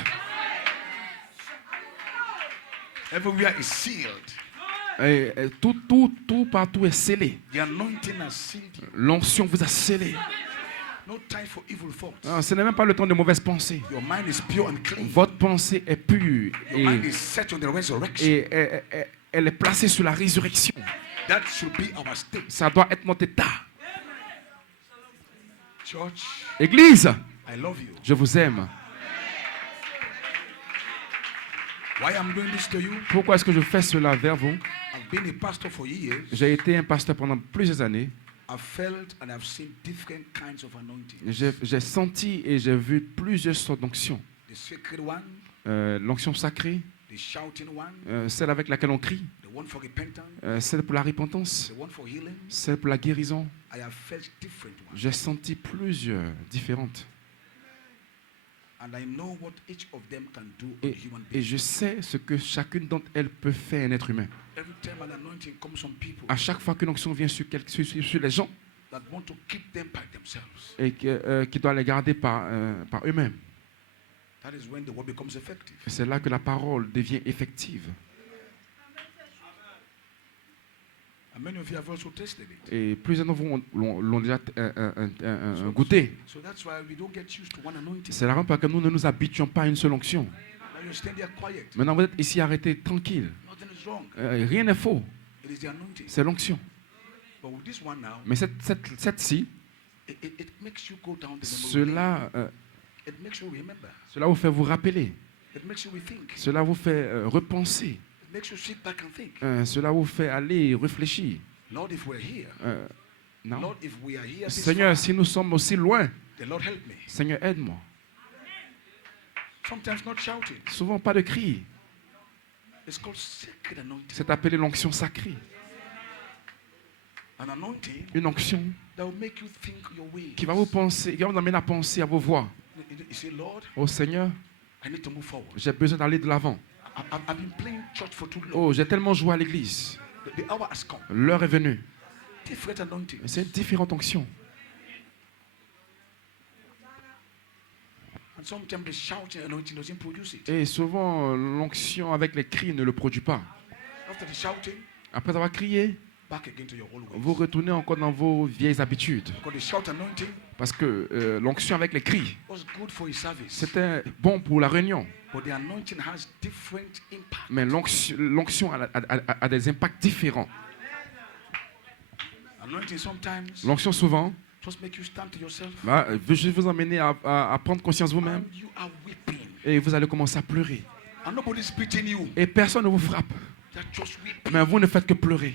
Et tout partout est scellé. L'onction vous a scellé. Ce n'est même pas le temps de mauvaises pensées. Votre pensée est pure et elle est placée sur la résurrection. Ça doit être notre état. Église, je vous aime. Pourquoi est-ce que je fais cela vers vous? J'ai été un pasteur pendant plusieurs années. J'ai senti et j'ai vu plusieurs sortes d'onctions. L'onction sacrée, celle avec laquelle on crie, celle pour la repentance, celle pour la guérison. J'ai senti plusieurs différentes. Et je sais ce que chacune d'entre elles peut faire un être humain. À chaque fois qu'une onction vient sur les gens et qui doit les garder par eux-mêmes, c'est là que la parole devient effective. Et plusieurs d'entre vous l'ont déjà goûté. C'est la raison pour laquelle nous ne nous habituons pas à une seule onction. Maintenant, vous êtes ici arrêtés, tranquille. Rien n'est faux. C'est l'onction. Mais cette-ci, cela vous fait vous rappeler. Cela vous fait repenser. Cela vous fait aller réfléchir. Non. Seigneur, si nous sommes aussi loin, Seigneur, aide-moi. Souvent pas de cri. C'est appelé l'onction sacrée. Une onction qui va vous amener à penser à vos voies. Oh Seigneur, j'ai besoin d'aller de l'avant. Oh, j'ai tellement joué à l'église. L'heure est venue. C'est une différente onction. Et souvent, l'onction avec les cris ne le produit pas. Après avoir crié, vous retournez encore dans vos vieilles habitudes. Parce que l'onction avec les cris, c'était bon pour la réunion. Mais l'onction a des impacts différents. L'onction souvent veut juste vous emmener à prendre conscience vous-même. Et vous allez commencer à pleurer. Et personne ne vous frappe. Mais vous ne faites que pleurer.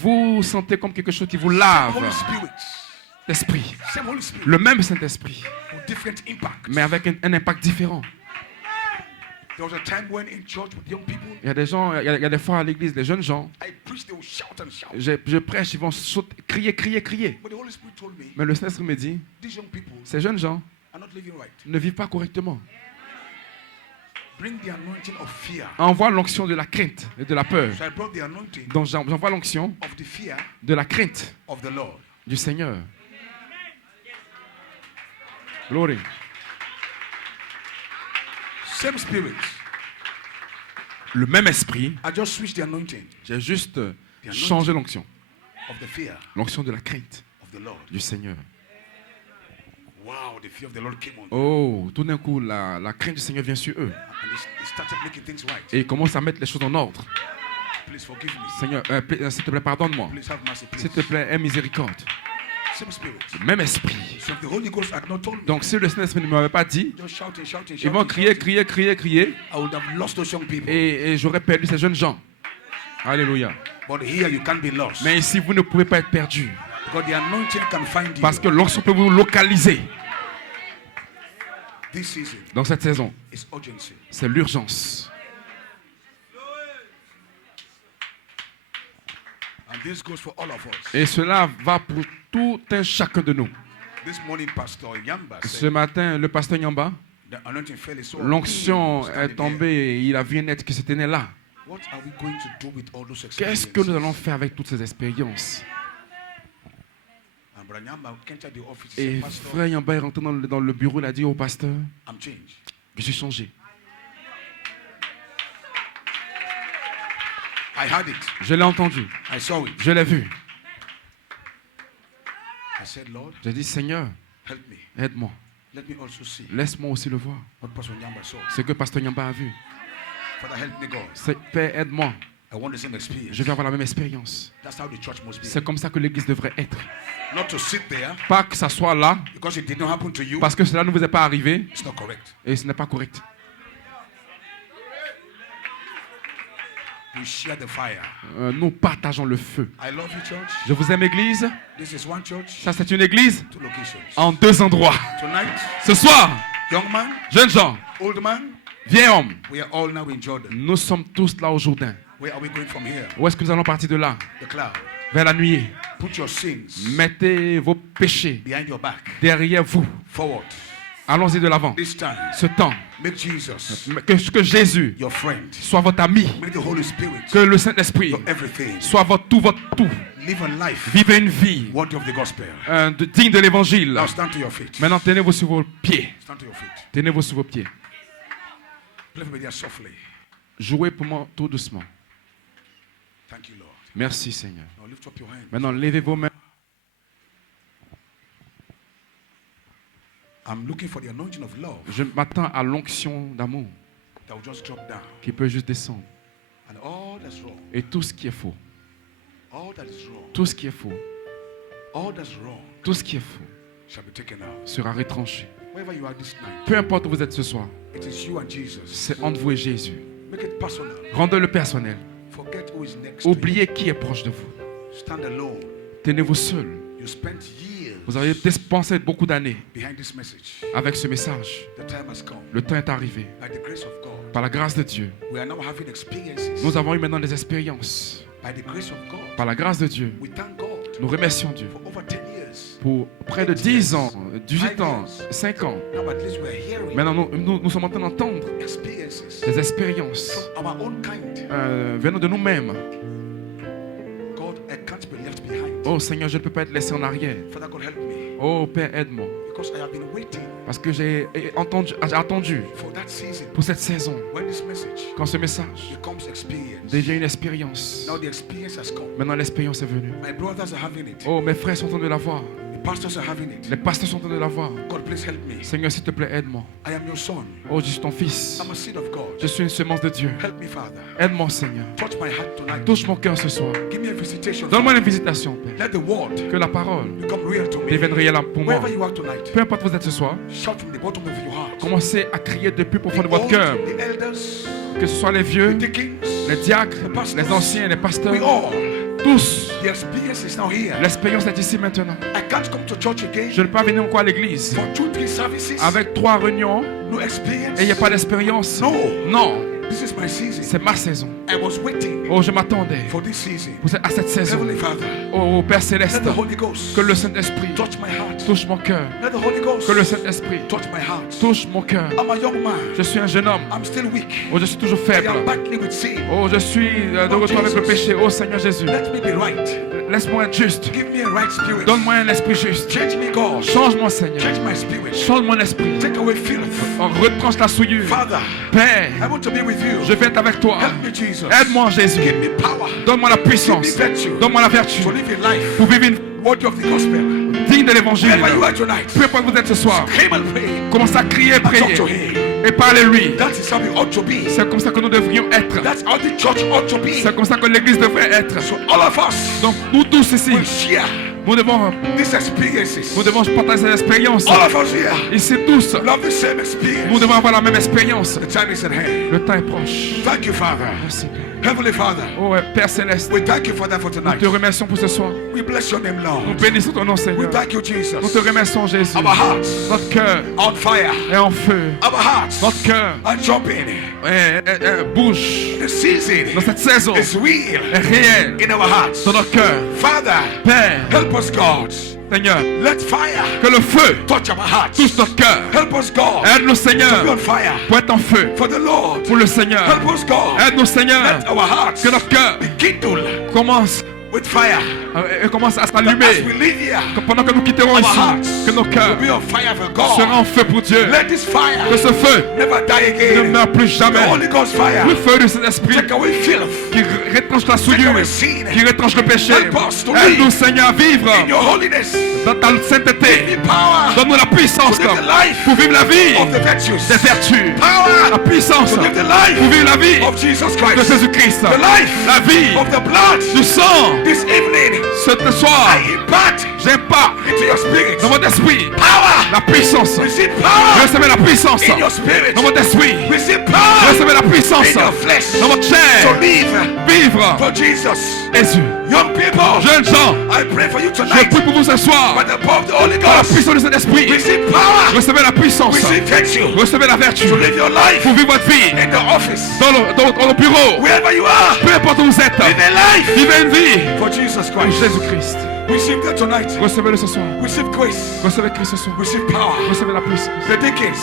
Vous sentez comme quelque chose qui vous lave. L'esprit. Le même Saint-Esprit. Mais avec un impact différent. Il y a des gens, il y a des fois à l'église, des jeunes gens. Je prêche, ils vont sauter, crier. Mais le Saint-Esprit me dit, ces jeunes gens ne vivent pas correctement. Envoie l'onction de la crainte et de la peur. Donc j'envoie l'onction de la crainte du Seigneur. Glory. Same spirit. Le même esprit. I just switched the anointing. J'ai juste changé l'onction. Of the fear. L'onction de la crainte of the Lord. Du Seigneur. Wow, the fear of the Lord came on. Oh, tout d'un coup, la crainte du Seigneur vient sur eux. And he started making things right. Et ils commencent à mettre les choses en ordre. Please forgive me. Seigneur, s'il te plaît, pardonne-moi. Please have mercy, please. S'il te plaît, aie miséricorde. Same spirit. Le même esprit. So if the Holy Ghost had not told me, donc si le Saint-Esprit ne m'avait pas dit, just shouting, ils vont crier. I would have lost those young people. Et j'aurais perdu ces jeunes gens. Alléluia. But here you can't be lost. Mais ici, vous ne pouvez pas être perdus. Because the anointing can find you. Parce que l'onction peut vous localiser. This season, dans cette saison, c'est l'urgence. And this goes for all of us. Et cela va pour tout un chacun de nous. This morning, Pastor Yamba said, ce matin, le pasteur Yamba, l'onction est tombée et il a vu naître que c'était né là. Qu'est-ce que nous allons faire avec toutes ces expériences? Et frère Yamba est rentré dans le bureau, il a dit au pasteur, je suis changé. Je l'ai entendu. Je l'ai vu. J'ai dit, Seigneur, aide-moi. Laisse-moi aussi le voir. Ce que pasteur Yamba a vu. Père, aide-moi. Je vais avoir la même expérience. C'est comme ça que l'église devrait être. Pas que ça soit là, parce que cela ne vous est pas arrivé, et ce n'est pas correct. Nous partageons le feu. Je vous aime, église. Ça, c'est une église en 2 endroits. Ce soir, jeunes gens, vieux hommes, nous sommes tous là au Jourdain. Où est-ce que nous allons partir de là? Vers la nuée. Mettez vos péchés derrière vous. Allons-y de l'avant. Ce temps, que Jésus soit votre ami. Que le Saint-Esprit soit votre tout. Vivez une vie digne de l'évangile. Maintenant, tenez-vous sur vos pieds. Tenez-vous sur vos pieds. Jouez pour moi tout doucement. Merci, Seigneur. Maintenant, levez vos mains. Je m'attends à l'onction d'amour qui peut juste descendre. Et tout ce qui est faux, tout ce qui est faux, tout ce qui est faux sera retranché. Peu importe où vous êtes ce soir, c'est entre vous et Jésus. Rendez-le personnel. Oubliez qui est proche de vous. Tenez-vous seul. Vous avez dépensé beaucoup d'années avec ce message. Le temps est arrivé. Par la grâce de Dieu, nous avons eu maintenant des expériences. Par la grâce de Dieu, nous remercions Dieu pour près de 10 ans, 18 ans, 5 ans. Maintenant, nous sommes en train d'entendre des expériences venant de nous-mêmes. Oh Seigneur, je ne peux pas être laissé en arrière. Oh Père, aide-moi. Parce que j'ai attendu pour cette saison. Quand ce message devient une expérience. Maintenant l'expérience est venue. Oh, mes frères sont en train de la voir. Les pasteurs sont en train de la voir. Seigneur, s'il te plaît, aide-moi. Oh, je suis ton fils. Je suis une semence de Dieu. Aide-moi, Seigneur. Touche mon cœur ce soir. Donne-moi une visitation, Père. Que la parole devienne réelle pour moi. Peu importe où vous êtes ce soir, shout from the bottom of your heart. Commencez à crier depuis profond de The votre old, cœur. the elders, Que ce soit les vieux, the deacons, les diacres, the pastors, les anciens, les pasteurs, we all, tous. the experience is now here. L'expérience est ici maintenant. I can't come to church again Je ne peux pas venir encore à l'église for 2-3 services. avec 3 réunions No experience. et il n'y a pas d'expérience. No. Non, This is my season. c'est ma saison. I was waiting Oh, je m'attendais for this season. à cette saison. Heavenly Father, Oh, Père let Céleste, the Holy Ghost que le Saint-Esprit touch my heart. touche mon cœur. Let the Holy Ghost Que le Saint-Esprit touch my heart. touche mon cœur. I'm a young man. Je suis un jeune homme. I'm still weak. Oh, je suis toujours I faible. am battling with sin. Oh, je suis de retour avec le péché. Oh, Seigneur Jésus, Let me be right. laisse-moi être juste. Give me a right spirit. Donne-moi un esprit juste. Change me, God. Change-moi, Seigneur. Change my spirit. Change mon esprit. Take away filth. On retranche la souillure. Father, Père, I want to be with you. je vais être avec toi. Help me, Jesus. Aide-moi, Jésus. Give me power Donne-moi la puissance. Give me virtue. Donne-moi la vertu to live a life pour vivre une worthy of the gospel. digne de l'évangile. Wherever you are tonight, Peu importe où vous êtes ce soir, scream and pray. commencez à crier et And talk prier. to him. Et parlez-lui. That is how we ought to be. C'est comme ça que nous devrions être. That's how the church ought to be. C'est comme ça que l'église devrait être. So all of us Donc nous tous ici, will share nous devons these experiences. partager cette expérience. All of us here Ici tous, love the same nous experience. devons avoir la même expérience. The time is at hand. Le temps est proche. Thank you, Father. Merci, Père. Heavenly Father, Oh, Père Céleste, we thank you, Father, for nous tonight. te remercions pour ce soir. We bless your name, Nous Lord. bénissons ton nom, We Seigneur. thank you, Nous te Jesus. remercions, Jésus. Our hearts Notre cœur on fire. est en feu. Our hearts Notre cœur are jumping. bouge. The season Dans cette saison is real est réelle in our hearts. dans notre cœur. Father, Père, help us, God. Seigneur, Let fire que le feu touch our hearts. touche notre cœur. Help us, God, Aide-nous, to Seigneur, be on fire pour être en feu for the Lord. pour le Seigneur. Help us, God. Aide-nous, Seigneur, Let our hearts que notre cœur be kindled commence with fire. et commence à That as s'allumer. we live here, Que pendant que nous quitterons our ici, hearts que nos will cœurs be on fire for God. seront en feu pour Dieu. Let this fire Que ce feu never die ne again. meure plus The jamais. Holy Ghost fire Le feu de Saint-Esprit take away filth qui retranche la souillure, away sin. qui retranche le péché. Help us to Aide-nous, live Seigneur, à vivre in your holiness. dans ta Give sainteté. me power Donne-nous la puissance to live the life pour vivre la vie of the virtues. des vertus. Power La puissance to live the pour life vivre la vie of Jesus de Christ. Jésus-Christ. The life La vie of the blood. du sang. This evening, Ce soir, I impart j'impart into your spirit dans votre esprit power. la puissance. Receive power Recevez la puissance in your spirit. dans votre esprit. Receive power Recevez la puissance in your flesh dans votre to chair. live Vivre for Jesus. Jésus. Young people, Jeunes gens, I pray for you je tonight prie pour vous ce soir. by the power of the Holy Par la Ghost. puissance de cet esprit, Receive power. recevez la puissance. Receive virtue Recevez la vertu to live your life pour vivre votre vie in the office. dans le bureau. Wherever you are, Peu importe où vous êtes, live a life vivez une vie for Jesus pour Christ. Jésus-Christ. Receive that tonight. Recevez-le ce soir. Receive grace. Recevez Christ ce soir. Receive power. Recevez la puissance. The deacons,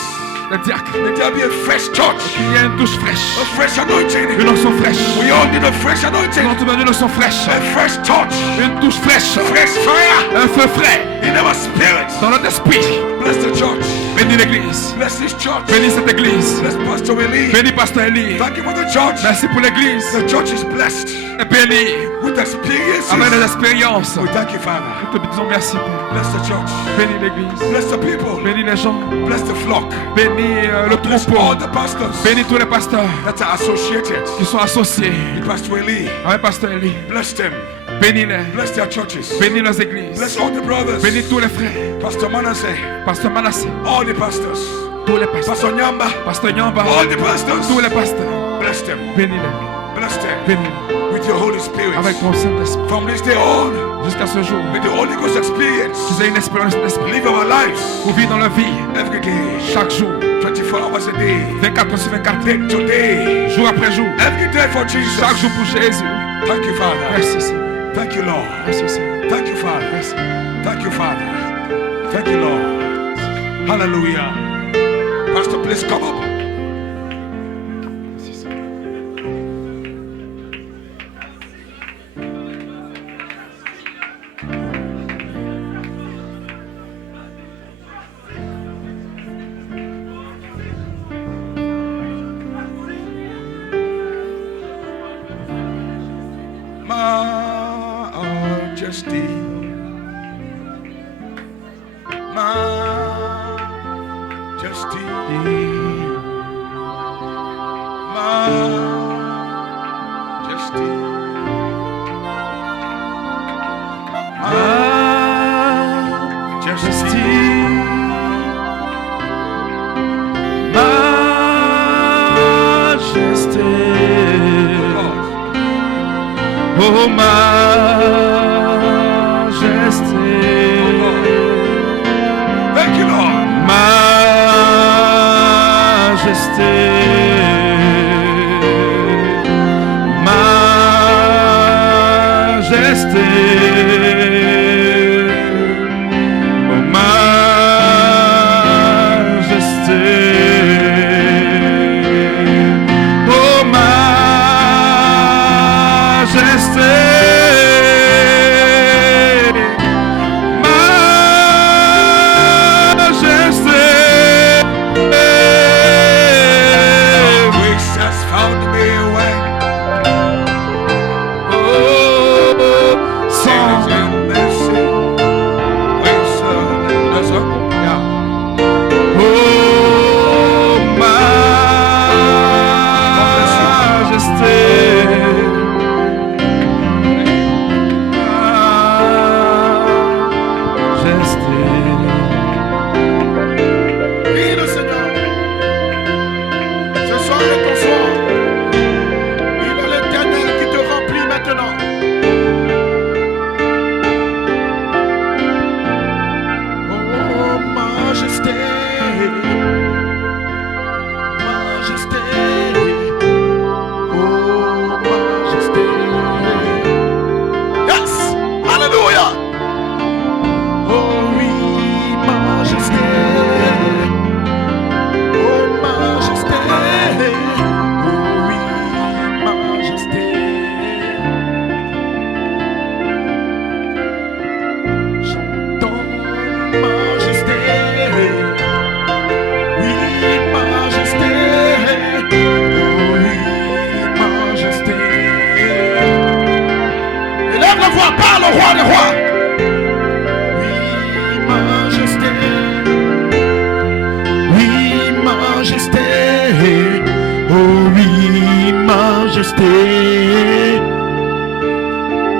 Le diacre, let there be a fresh touch, qu'il y ait une douche fraîche. a fresh anointing. Une onction fraîche. We all need a fresh Nous anointing, avons besoin d'une onction fraîche. a fresh touch, Une douche fraîche. fresh fire Un feu frais in our spirit. dans notre esprit. Bless the church. Bénis l'église. Bless this church. Bénis cette église. Bless Pastor Eli. Bénis Pasteur Elie. Thank you for the church. Merci pour l'église. The church is blessed Et bénis with experiences. avec des expériences. We thank you, Father. Nous te disons merci, Père. Bless the church. Bénis l'église. Bless the people. Bénis les gens. Bless the flock. Bénis le Bless troupeau. all the pastors Bénis tous les pasteurs that are associated qui sont associés with Pastor Eli. avec Pasteur Elie. Bless them. Bénis-les. Bless their churches. Bénis leurs églises. Bless all the brothers. Bénis tous les frères. Pastor Manasseh. Pasteur Manasseh. All the pastors. Tous les pasteurs. Pastor Nyamba. Pasteur Nyamba. All the pastors. Tous les pasteurs. Bless them. Bénis-les. Bless them Bénis-les. with your Holy Spirit. Avec ton Saint-Esprit. From this day on, Jusqu'à ce jour. may the Holy Ghost experience Qu'ils aient une expérience d'esprit. live our lives Pour vivre dans la vie. every day, Chaque jour. 24 hours a day, 24 sur 24. day to day, Jour après jour. every day for Jesus. Chaque jour pour Jésus. Thank you, Father. Merci, Seigneur. Thank you, Lord. Merci, Seigneur. Thank you, Father. Merci. Thank you, Father. Thank you, Lord. Hallelujah. Pastor, please come up. Merci, Seigneur. Majesty, majesty, majesty, majesty, Oh majesté. Thank you, Lord. Majesté. Majesté. Oh majesté. Oh majesté.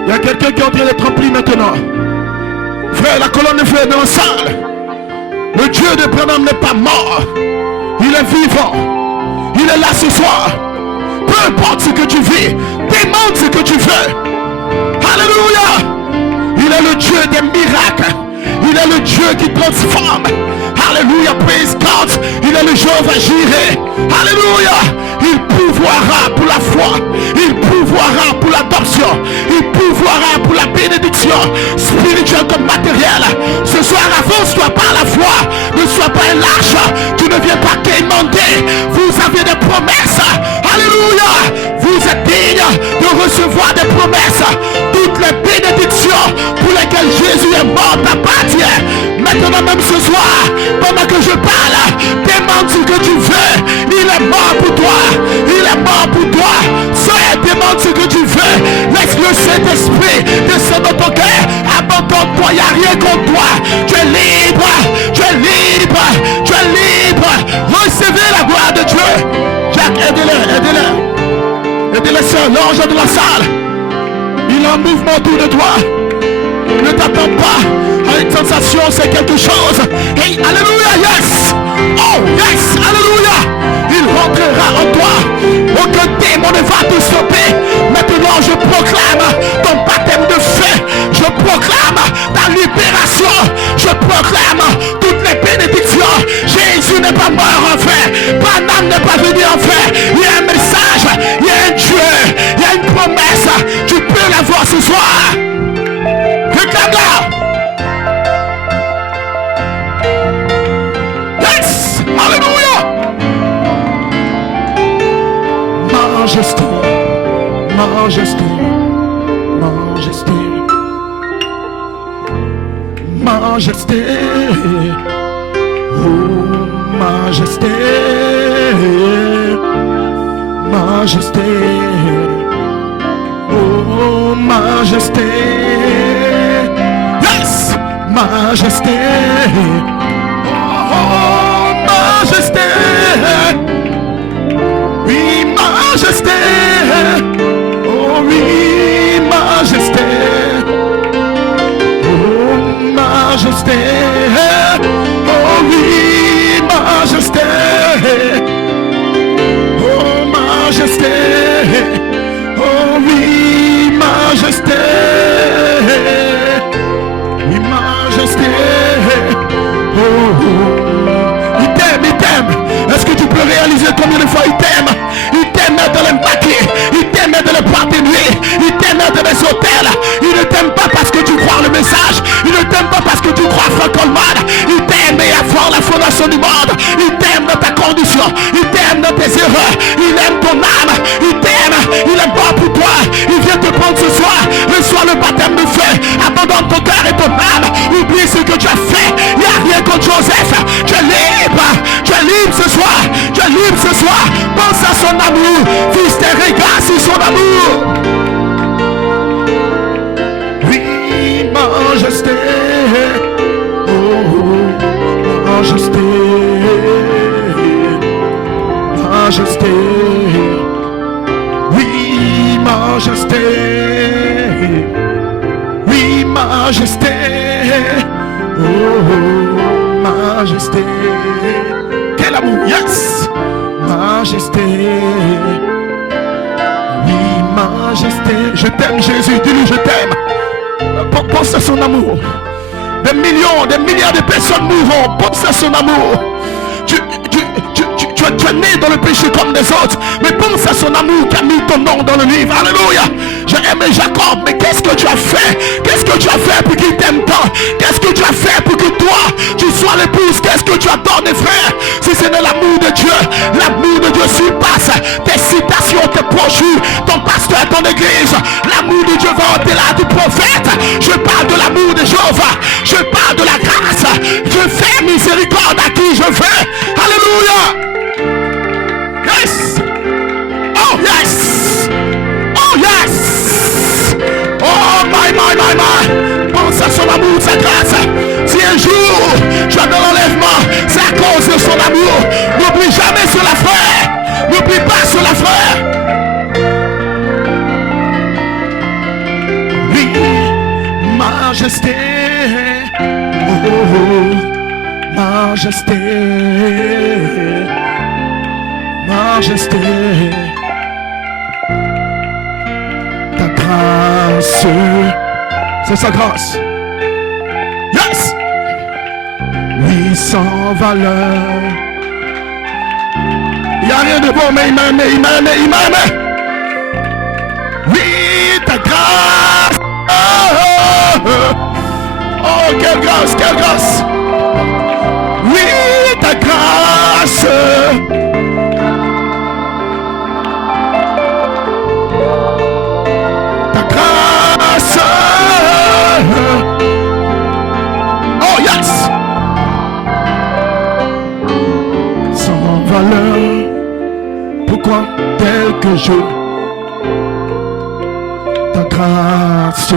Il y a quelqu'un qui est en train d'être rempli maintenant. Frère, la colonne de feu est dans la salle. Le Dieu de Branham n'est pas mort. Il est vivant. Il est là ce soir. Peu importe ce que tu vis, demande ce que tu veux. Alléluia. Il est le Dieu des miracles. Il est le Dieu qui transforme. Alléluia, praise God. Il est le Jéhovah Jireh. Alléluia. Il pouvoira pour la foi. Il pouvoira pour l'adoption. Il pouvoira pour la bénédiction spirituelle comme matérielle. Ce soir, avance-toi par la foi. Ne sois pas un lâche. Tu ne viens pas quémander. Vous avez des promesses. Alléluia. Vous êtes digne de recevoir des promesses. Toutes les bénédictions pour lesquelles Jésus est mort t'appartiennent. Maintenant même ce soir, pendant que je parle, demande ce que tu veux. Il est mort pour toi. Il est mort pour toi. Sois, demande ce que tu veux. Laisse le Saint-Esprit descendre dans ton cœur. Abandonne-toi, il n'y a rien contre toi. Tu es libre. Tu es libre. Tu es libre. Recevez la gloire de Dieu. Jacques, aidez-le, aidez-le. Aidez-le, sœur, l'ange de la salle. Il est en mouvement autour de toi. Ne t'attends pas à une sensation, c'est quelque chose. Hey, alléluia, yes. Oh, yes, alléluia. Il rentrera en toi. Aucun démon ne va te stopper. Maintenant, je proclame ton baptême de feu. Je proclame ta libération. Je proclame toutes les bénédictions. Jésus n'est pas mort en fait. Branham n'est pas venu en fait. Il y a un message. Il y a un Dieu. Il y a une promesse. Tu peux la voir ce soir. Réclame-la. Yes. Alléluia. Majesté, majesté, majesté, majesté, oh majesté, majesté, oh majesté, yes, majesté, oh majesté. Oui, majesté. Oh oui, majesté. Oh majesté. Oh oui, majesté. Oh majesté. Oh oui, majesté. Il ne t'aime pas parce que tu crois le message. Il ne t'aime pas parce que tu crois Franck Coleman. Il t'aime avant la fondation du monde. Il t'aime dans ta condition. Il t'aime dans tes erreurs. Il aime ton âme. Il t'aime. Il est bon pour toi. Il vient te prendre ce soir. Reçois le baptême de feu. Abandonne ton cœur et ton âme. Oublie ce que tu as fait. Il n'y a rien contre Joseph. Tu es libre. Tu es libre ce soir. Tu es libre ce soir. Pense à son amour. Fils, tes regards sur son amour. Oui, majesté. Oh, majesté. Majesté. Oui, majesté. Oui, majesté. Oh, majesté. Quel amour, yes. Majesté. Oui, majesté. Je t'aime, Jésus. Dis-lui, je t'aime. Pense à son amour. Des millions, des milliards de personnes mourront. Pense à son amour. Tu es né dans le péché comme des autres. Mais pense à son amour qui a mis ton nom dans le livre. Alléluia. J'ai aimé Jacob. Mais qu'est-ce que tu as fait? Qu'est-ce que tu as fait pour qu'il t'aime tant? Qu'est-ce que tu as fait pour que toi, tu sois l'épouse? Qu'est-ce que tu as donné, frère? Si ce n'est l'amour de Dieu, l'amour de Dieu surpasse tes citations, tes brochures, ton pasteur, ton église. L'amour de Dieu va au-delà du prophète. Je parle de l'amour de Jéhovah. Je parle de la grâce. Je fais miséricorde à qui je veux. Alléluia. Yes. Oh yes. Oh yes. Oh my. Pense à son amour, sa grâce. Si un jour tu as de l'enlèvement, c'est à cause de son amour. N'oublie jamais sur la frère. N'oublie pas sur la frère. Oui, majesté. Oh, majesté. Majesté. Ta grâce. C'est sa grâce. Yes. Oui, sans valeur. Il n'y a rien de bon, mais il m'a aimé. Oui, ta grâce. Oh, quelle grâce, quelle grâce. Oui, ta grâce. Ta grâce. Oh, yes. Sans valeur. Pourquoi tel que je? Ta grâce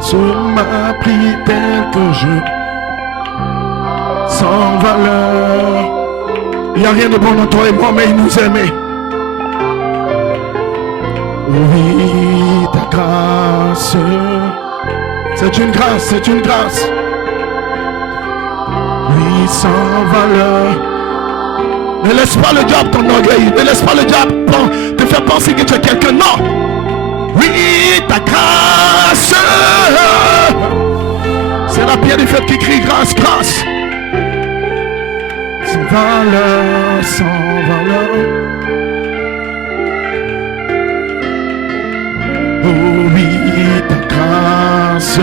sur m'a pris tel que je. Sans valeur. Il n'y a rien de bon dans toi et moi, mais il nous aimait. Oui, ta grâce. C'est une grâce, c'est une grâce. Oui, sans valeur. Ne laisse pas le diable t'enorgueillir. Ne laisse pas le diable te faire penser que tu es quelqu'un. Non. Oui, ta grâce. C'est la pierre du fait qui crie grâce, grâce. Sans valeur, sans valeur. Oh oui, ta grâce.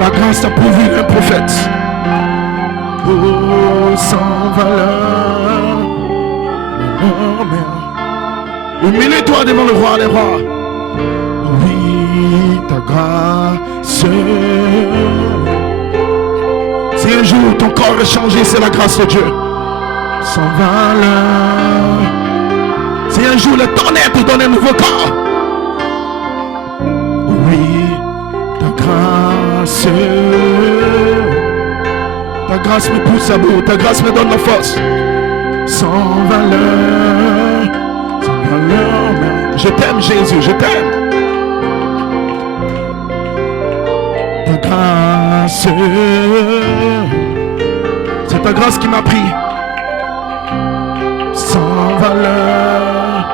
La grâce t'a pourvu un prophète. Oh, sans valeur. Oh, merde. Humilie-toi devant le roi des rois. Oui, ta grâce. Si un jour ton corps est changé, c'est la grâce de Dieu. Sans valeur. Si un jour le tonnerre te donne un nouveau corps. Oui, ta grâce. Ta grâce me pousse à bout. Ta grâce me donne la force. Sans valeur. Sans valeur. Je t'aime, Jésus, je t'aime. Ta grâce. C'est ta grâce qui m'a pris. Sans valeur.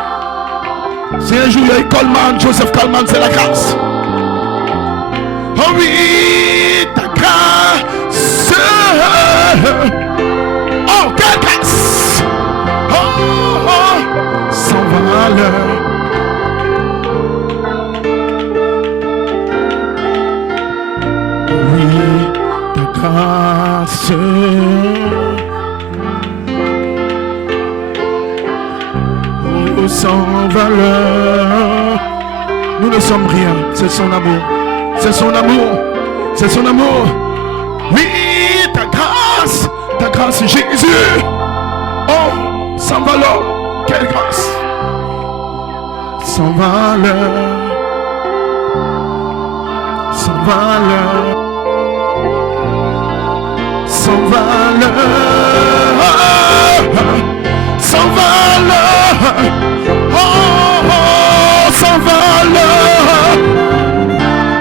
Si un jour il y a eu Coleman, Joseph Coleman, c'est la grâce. Oh oui, ta grâce. Oh, quelle grâce. Oh, sans valeur. ta grâce. Oh, sans valeur. Nous ne sommes rien, c'est son amour. C'est son amour. C'est son amour. Oui, ta grâce, Jésus. Oh, sans valeur. Quelle grâce. Sans valeur. Sans valeur. Sans valeur. Sans valeur. Oh, oh, sans valeur.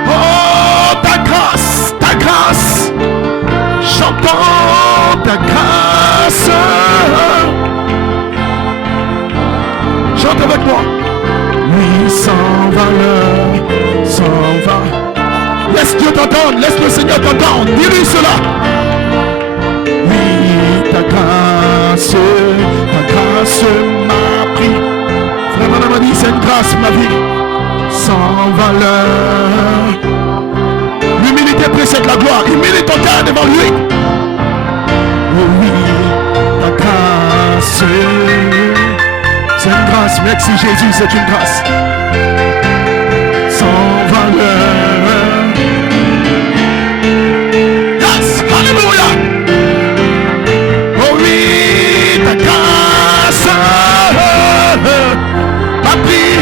Oh, ta grâce. J'entends ta grâce. Chante avec moi. Oui, sans valeur, sans valeur. Laisse Dieu t'entendre, laisse le Seigneur t'entendre. Dis-lui cela. Oui, ta grâce m'a pris. Frère Madame a dit, c'est une grâce ma vie. Sans valeur. L'humilité précède la gloire. Humilie ton cœur devant lui. Oh oui, ta grâce. C'est une grâce, merci Jésus, c'est une grâce. Sans valeur. Yes, alléluia. Oh oui, ta grâce m'a pris.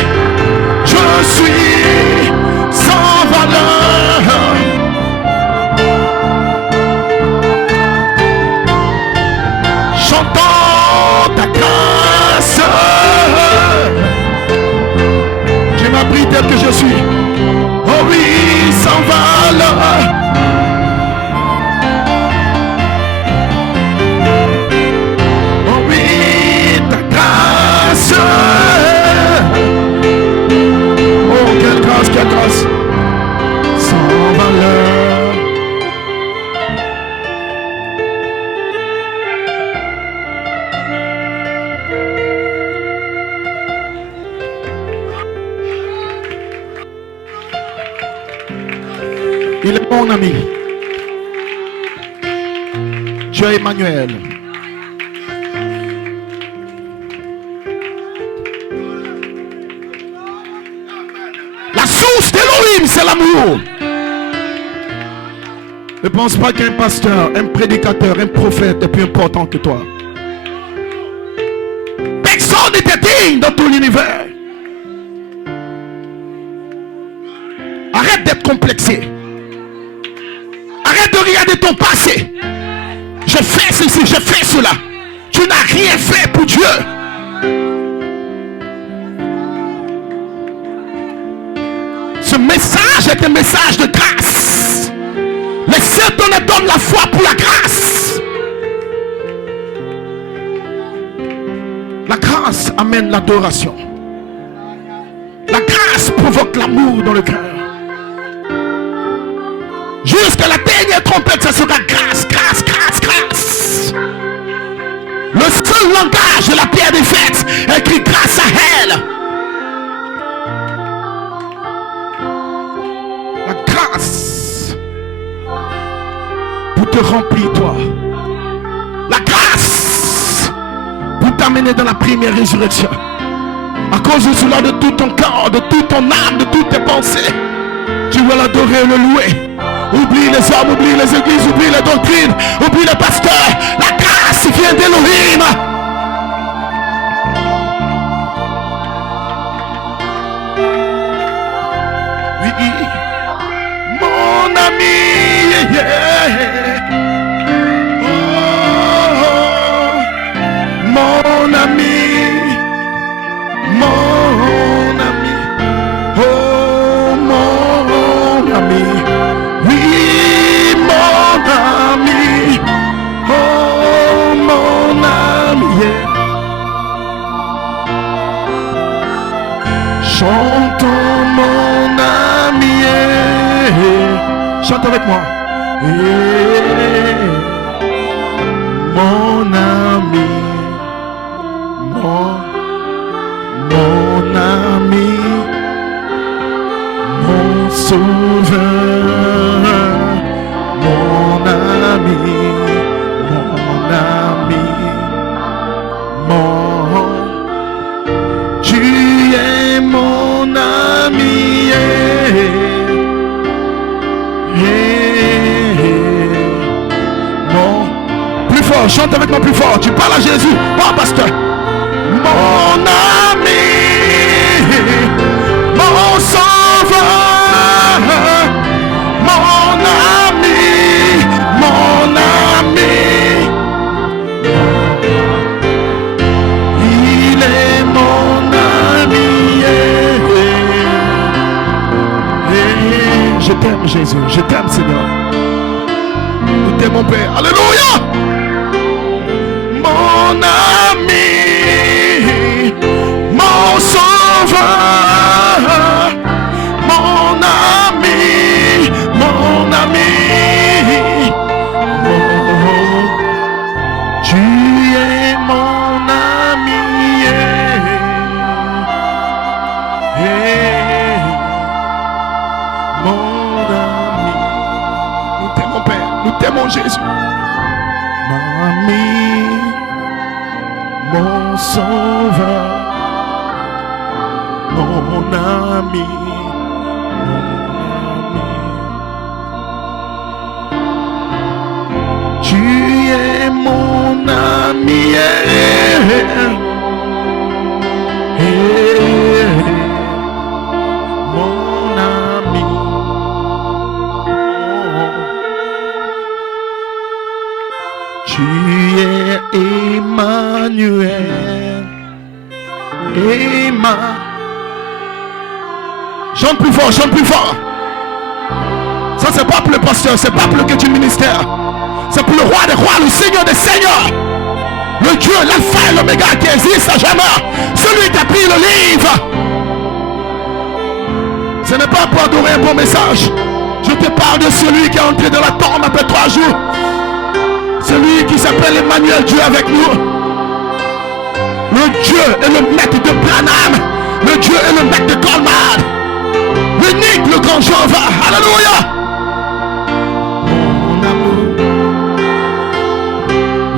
Je suis sans valeur. J'entends ta grâce. Tu m'as pris tel que je suis. Oh oui, sans valeur. Oh oui, ta grâce. Oh, quelle grâce, quelle grâce. Sans valeur. Il est mon ami. Dieu Emmanuel. La source d'Elohim, c'est l'amour. Ne pense pas qu'un pasteur, un prédicateur, un prophète est plus important que toi. Personne n'était digne dans tout l'univers. Arrête d'être complexé. Arrête de regarder ton passé. Je fais ceci, je fais cela. Tu n'as rien fait pour Dieu. Ce message est un message de grâce. Les saints te donnent la foi pour la grâce. La grâce amène l'adoration. La grâce provoque l'amour dans le cœur. Jusqu'à la dernière trompette, ça sera grâce, grâce, grâce, grâce. Le seul langage de la pierre des fêtes est écrit grâce à elle. La grâce pour te remplir toi. La grâce pour t'amener dans la première résurrection. À cause de cela, de tout ton corps, de toute ton âme, de toutes tes pensées, tu vas l'adorer et le louer. Oublie les hommes, oublie les églises, oublie les doctrines, oublie les pasteurs. La grâce vient d'Elohim. Oui, mon ami, oh, mon ami, mon ami, oh, mon ami. Chantons mon ami. Chante avec moi. Mon ami. Mon ami. Mon sauveur. fort, chante avec moi plus fort. Tu parles à Jésus. Oh, pasteur. Mon ami, mon sauveur, mon ami, mon ami. Il est mon ami. Je t'aime, Jésus. Je t'aime, Seigneur. Nous t'aimons, Père. Alléluia. Mon ami, mon sauveur, mon ami, mon ami. Oh, tu es mon ami. Mon ami. Nous t'aimons, Père. Nous t'aimons, Jésus. Mon ami, mon sauveur, mon ami, tu es mon ami, mon ami. Tu es Emmanuel. Chante plus fort, chante plus fort. Ça c'est pas pour le pasteur, c'est pas pour le chrétien ministère. C'est pour le roi des rois, le Seigneur des seigneurs. Le Dieu, l'alpha et l'oméga qui existe à jamais. Celui qui a pris le livre. Ce n'est pas pour adorer un bon message. Je te parle de celui qui est entré dans la tombe après 3 jours. Celui qui s'appelle Emmanuel, Dieu avec nous. Le Dieu est le maître de Branham. Le Dieu est le maître de Coleman. L'unique, le grand Jéhovah. Alléluia. Mon amour.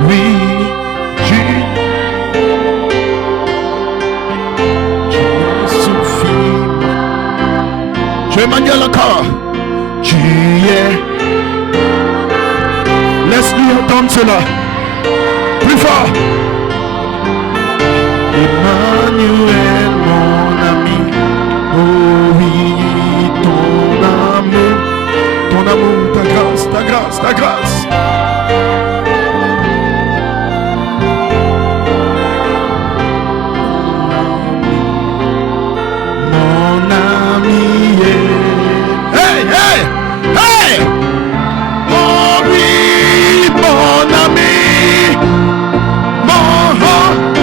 Oui, tu suffis. Tu es Emmanuel encore. Tu es. Laisse-lui entendre cela. Plus fort. Emmanuel, mon ami. Oh oui, ton amour, ta grâce, ta grâce, ta grâce. Mon ami. Hey, hey, hey. Oh oui, mon ami. Mon ami,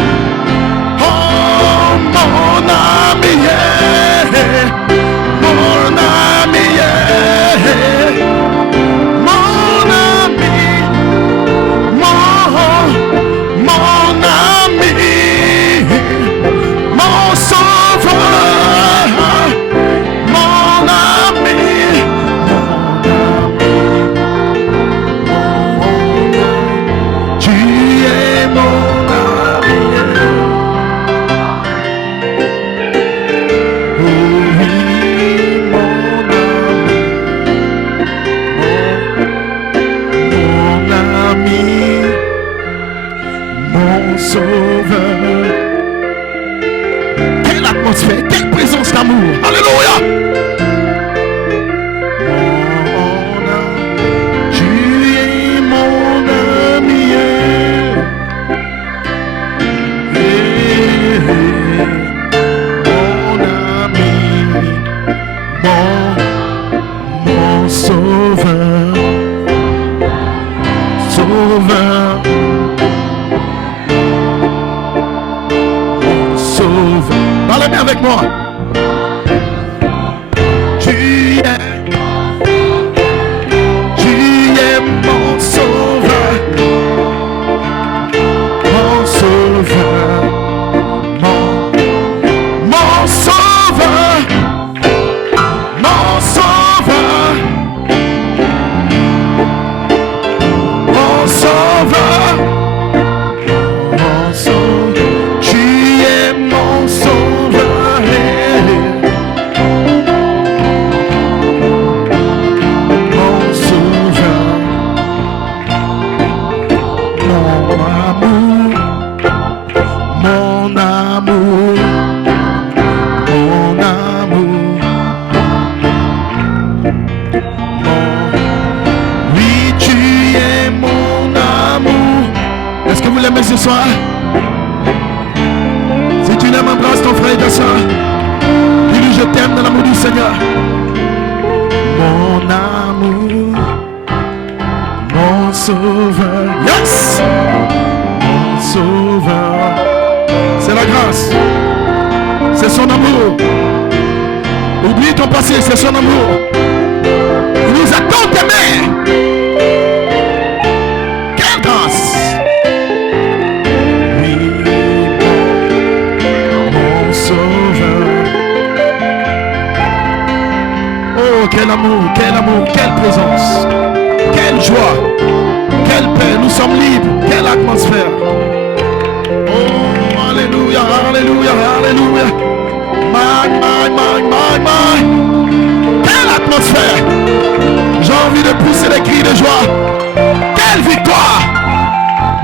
ce soir. Si tu l'aimes, embrasse ton frère et ta soeur. Dis-lui, je t'aime dans l'amour du Seigneur. Mon amour, mon sauveur. Yes! Mon sauveur. C'est la grâce. C'est son amour. Oublie ton passé, c'est son amour. Il nous a tant aimés. Quelle grâce. Oui, mon sauveur. Oh, quel amour, quelle présence. Quelle joie. Quelle paix. Nous sommes libres. Quelle atmosphère. Oh, alléluia, alléluia, alléluia. My. Quelle atmosphère. J'ai envie de pousser des cris de joie. Quelle victoire.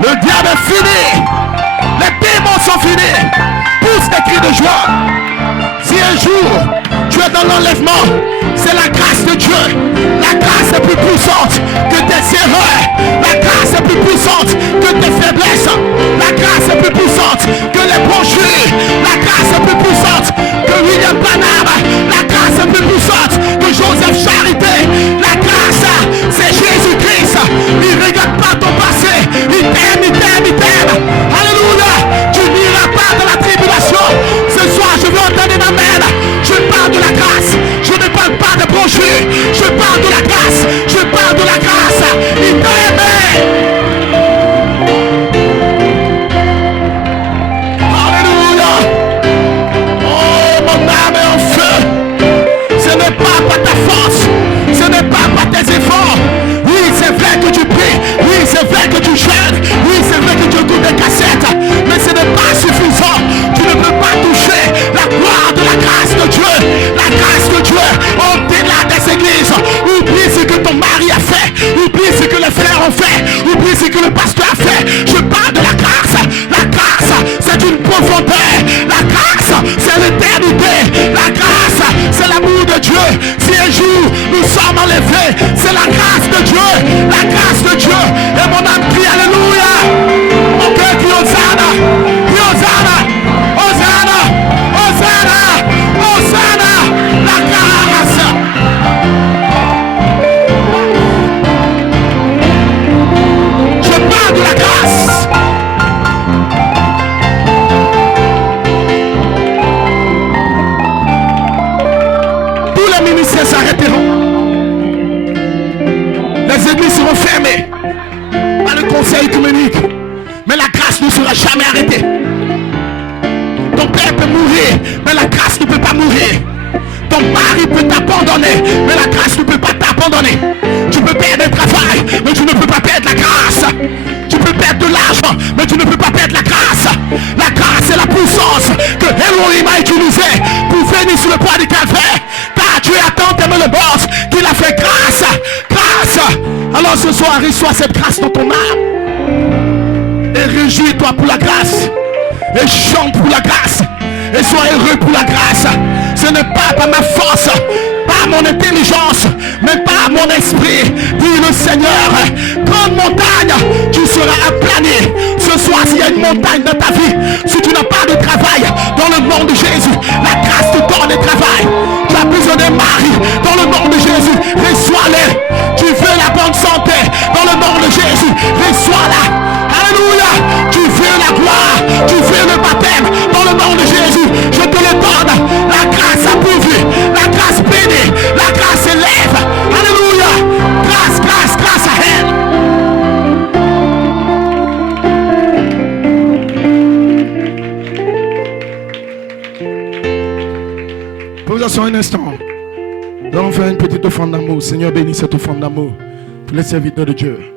Le diable est fini. Les démons sont finis. Pousse des cris de joie. Si un jour tu es dans l'enlèvement, c'est la grâce de Dieu. La grâce est plus puissante que tes erreurs. La grâce est plus puissante que tes faiblesses. La grâce est plus puissante que les brochures. La grâce est plus puissante que William Branham. La grâce est plus puissante que Joseph Charité. La grâce, c'est Jésus-Christ. Il ne regarde pas ton passé. Il t'aime. Alléluia. Tu n'iras pas dans la tribulation. Ce soir, je veux entendre un amen. Je parle de la grâce. Je ne parle pas de brochures. Je parle de la grâce. Je parle de la grâce. Il t'a aimé. Alléluia. Oh, mon âme est en feu. Ce n'est pas par ta force. Ce n'est pas par tes efforts. Oui, c'est vrai que tu pries. Oui, c'est vrai que tu jeûnes. Oui, c'est vrai que tu écoutes des cassettes. Mais ce n'est pas suffisant. Tu ne peux pas toucher la gloire de la grâce de Dieu. La grâce de Dieu au-delà des églises. Oublie ce que ton mari a fait. Oublie ce que les frères ont fait. Oublie ce que le pasteur a fait. Je parle de la grâce. La grâce, c'est une profondeur. La grâce, c'est l'éternité. La grâce, c'est l'amour de Dieu. Si un jour nous sommes enlevés, c'est la grâce de Dieu. La grâce de Dieu. Et mon âme crie alléluia. Mon cœur crie Hosanna. Crie Hosanna. Hosanna. Hosanna. Hosanna. La grâce. Je parle de la grâce. Tous les ministères s'arrêteront. Les églises seront fermées par le conseil œcuménique. Mais la grâce ne sera jamais arrêtée. Ton père peut mourir, mais la grâce ne peut pas mourir. Ton mari peut t'abandonner, mais la grâce ne peut pas t'abandonner. Tu peux perdre le travail, mais tu ne peux pas perdre la grâce. Tu peux perdre de l'argent, mais tu ne peux pas perdre la grâce. La grâce est la puissance que Elohim a utilisée pour venir sur le poids du calvaire. Car Dieu a tant aimé le boss qu'il a fait grâce. Grâce. Alors ce soir, reçois cette grâce dans ton âme. Et réjouis-toi pour la grâce. Et chante pour la grâce. Et sois heureux pour la grâce. Ce n'est pas par ma force, pas mon intelligence, mais par mon esprit, dit le Seigneur. Grande montagne, tu seras aplani. Ce soir, s'il y a une montagne dans ta vie, si tu n'as pas de travail dans le nom de Jésus, la grâce te donne le travail. Tu as besoin d'un mari dans le nom de Jésus, reçois-le. Tu veux la bonne santé dans le nom de Jésus, reçois-la. Alléluia. Tu veux la gloire, tu veux le baptême dans le nom de Jésus, je te le donne. La grâce a pourvu, la grâce bénit, la grâce élève. Alléluia. Grâce, grâce, grâce à elle. Posons un instant. Nous allons faire une petite offrande d'amour. Seigneur, bénis cette offrande d'amour pour les serviteurs de Dieu.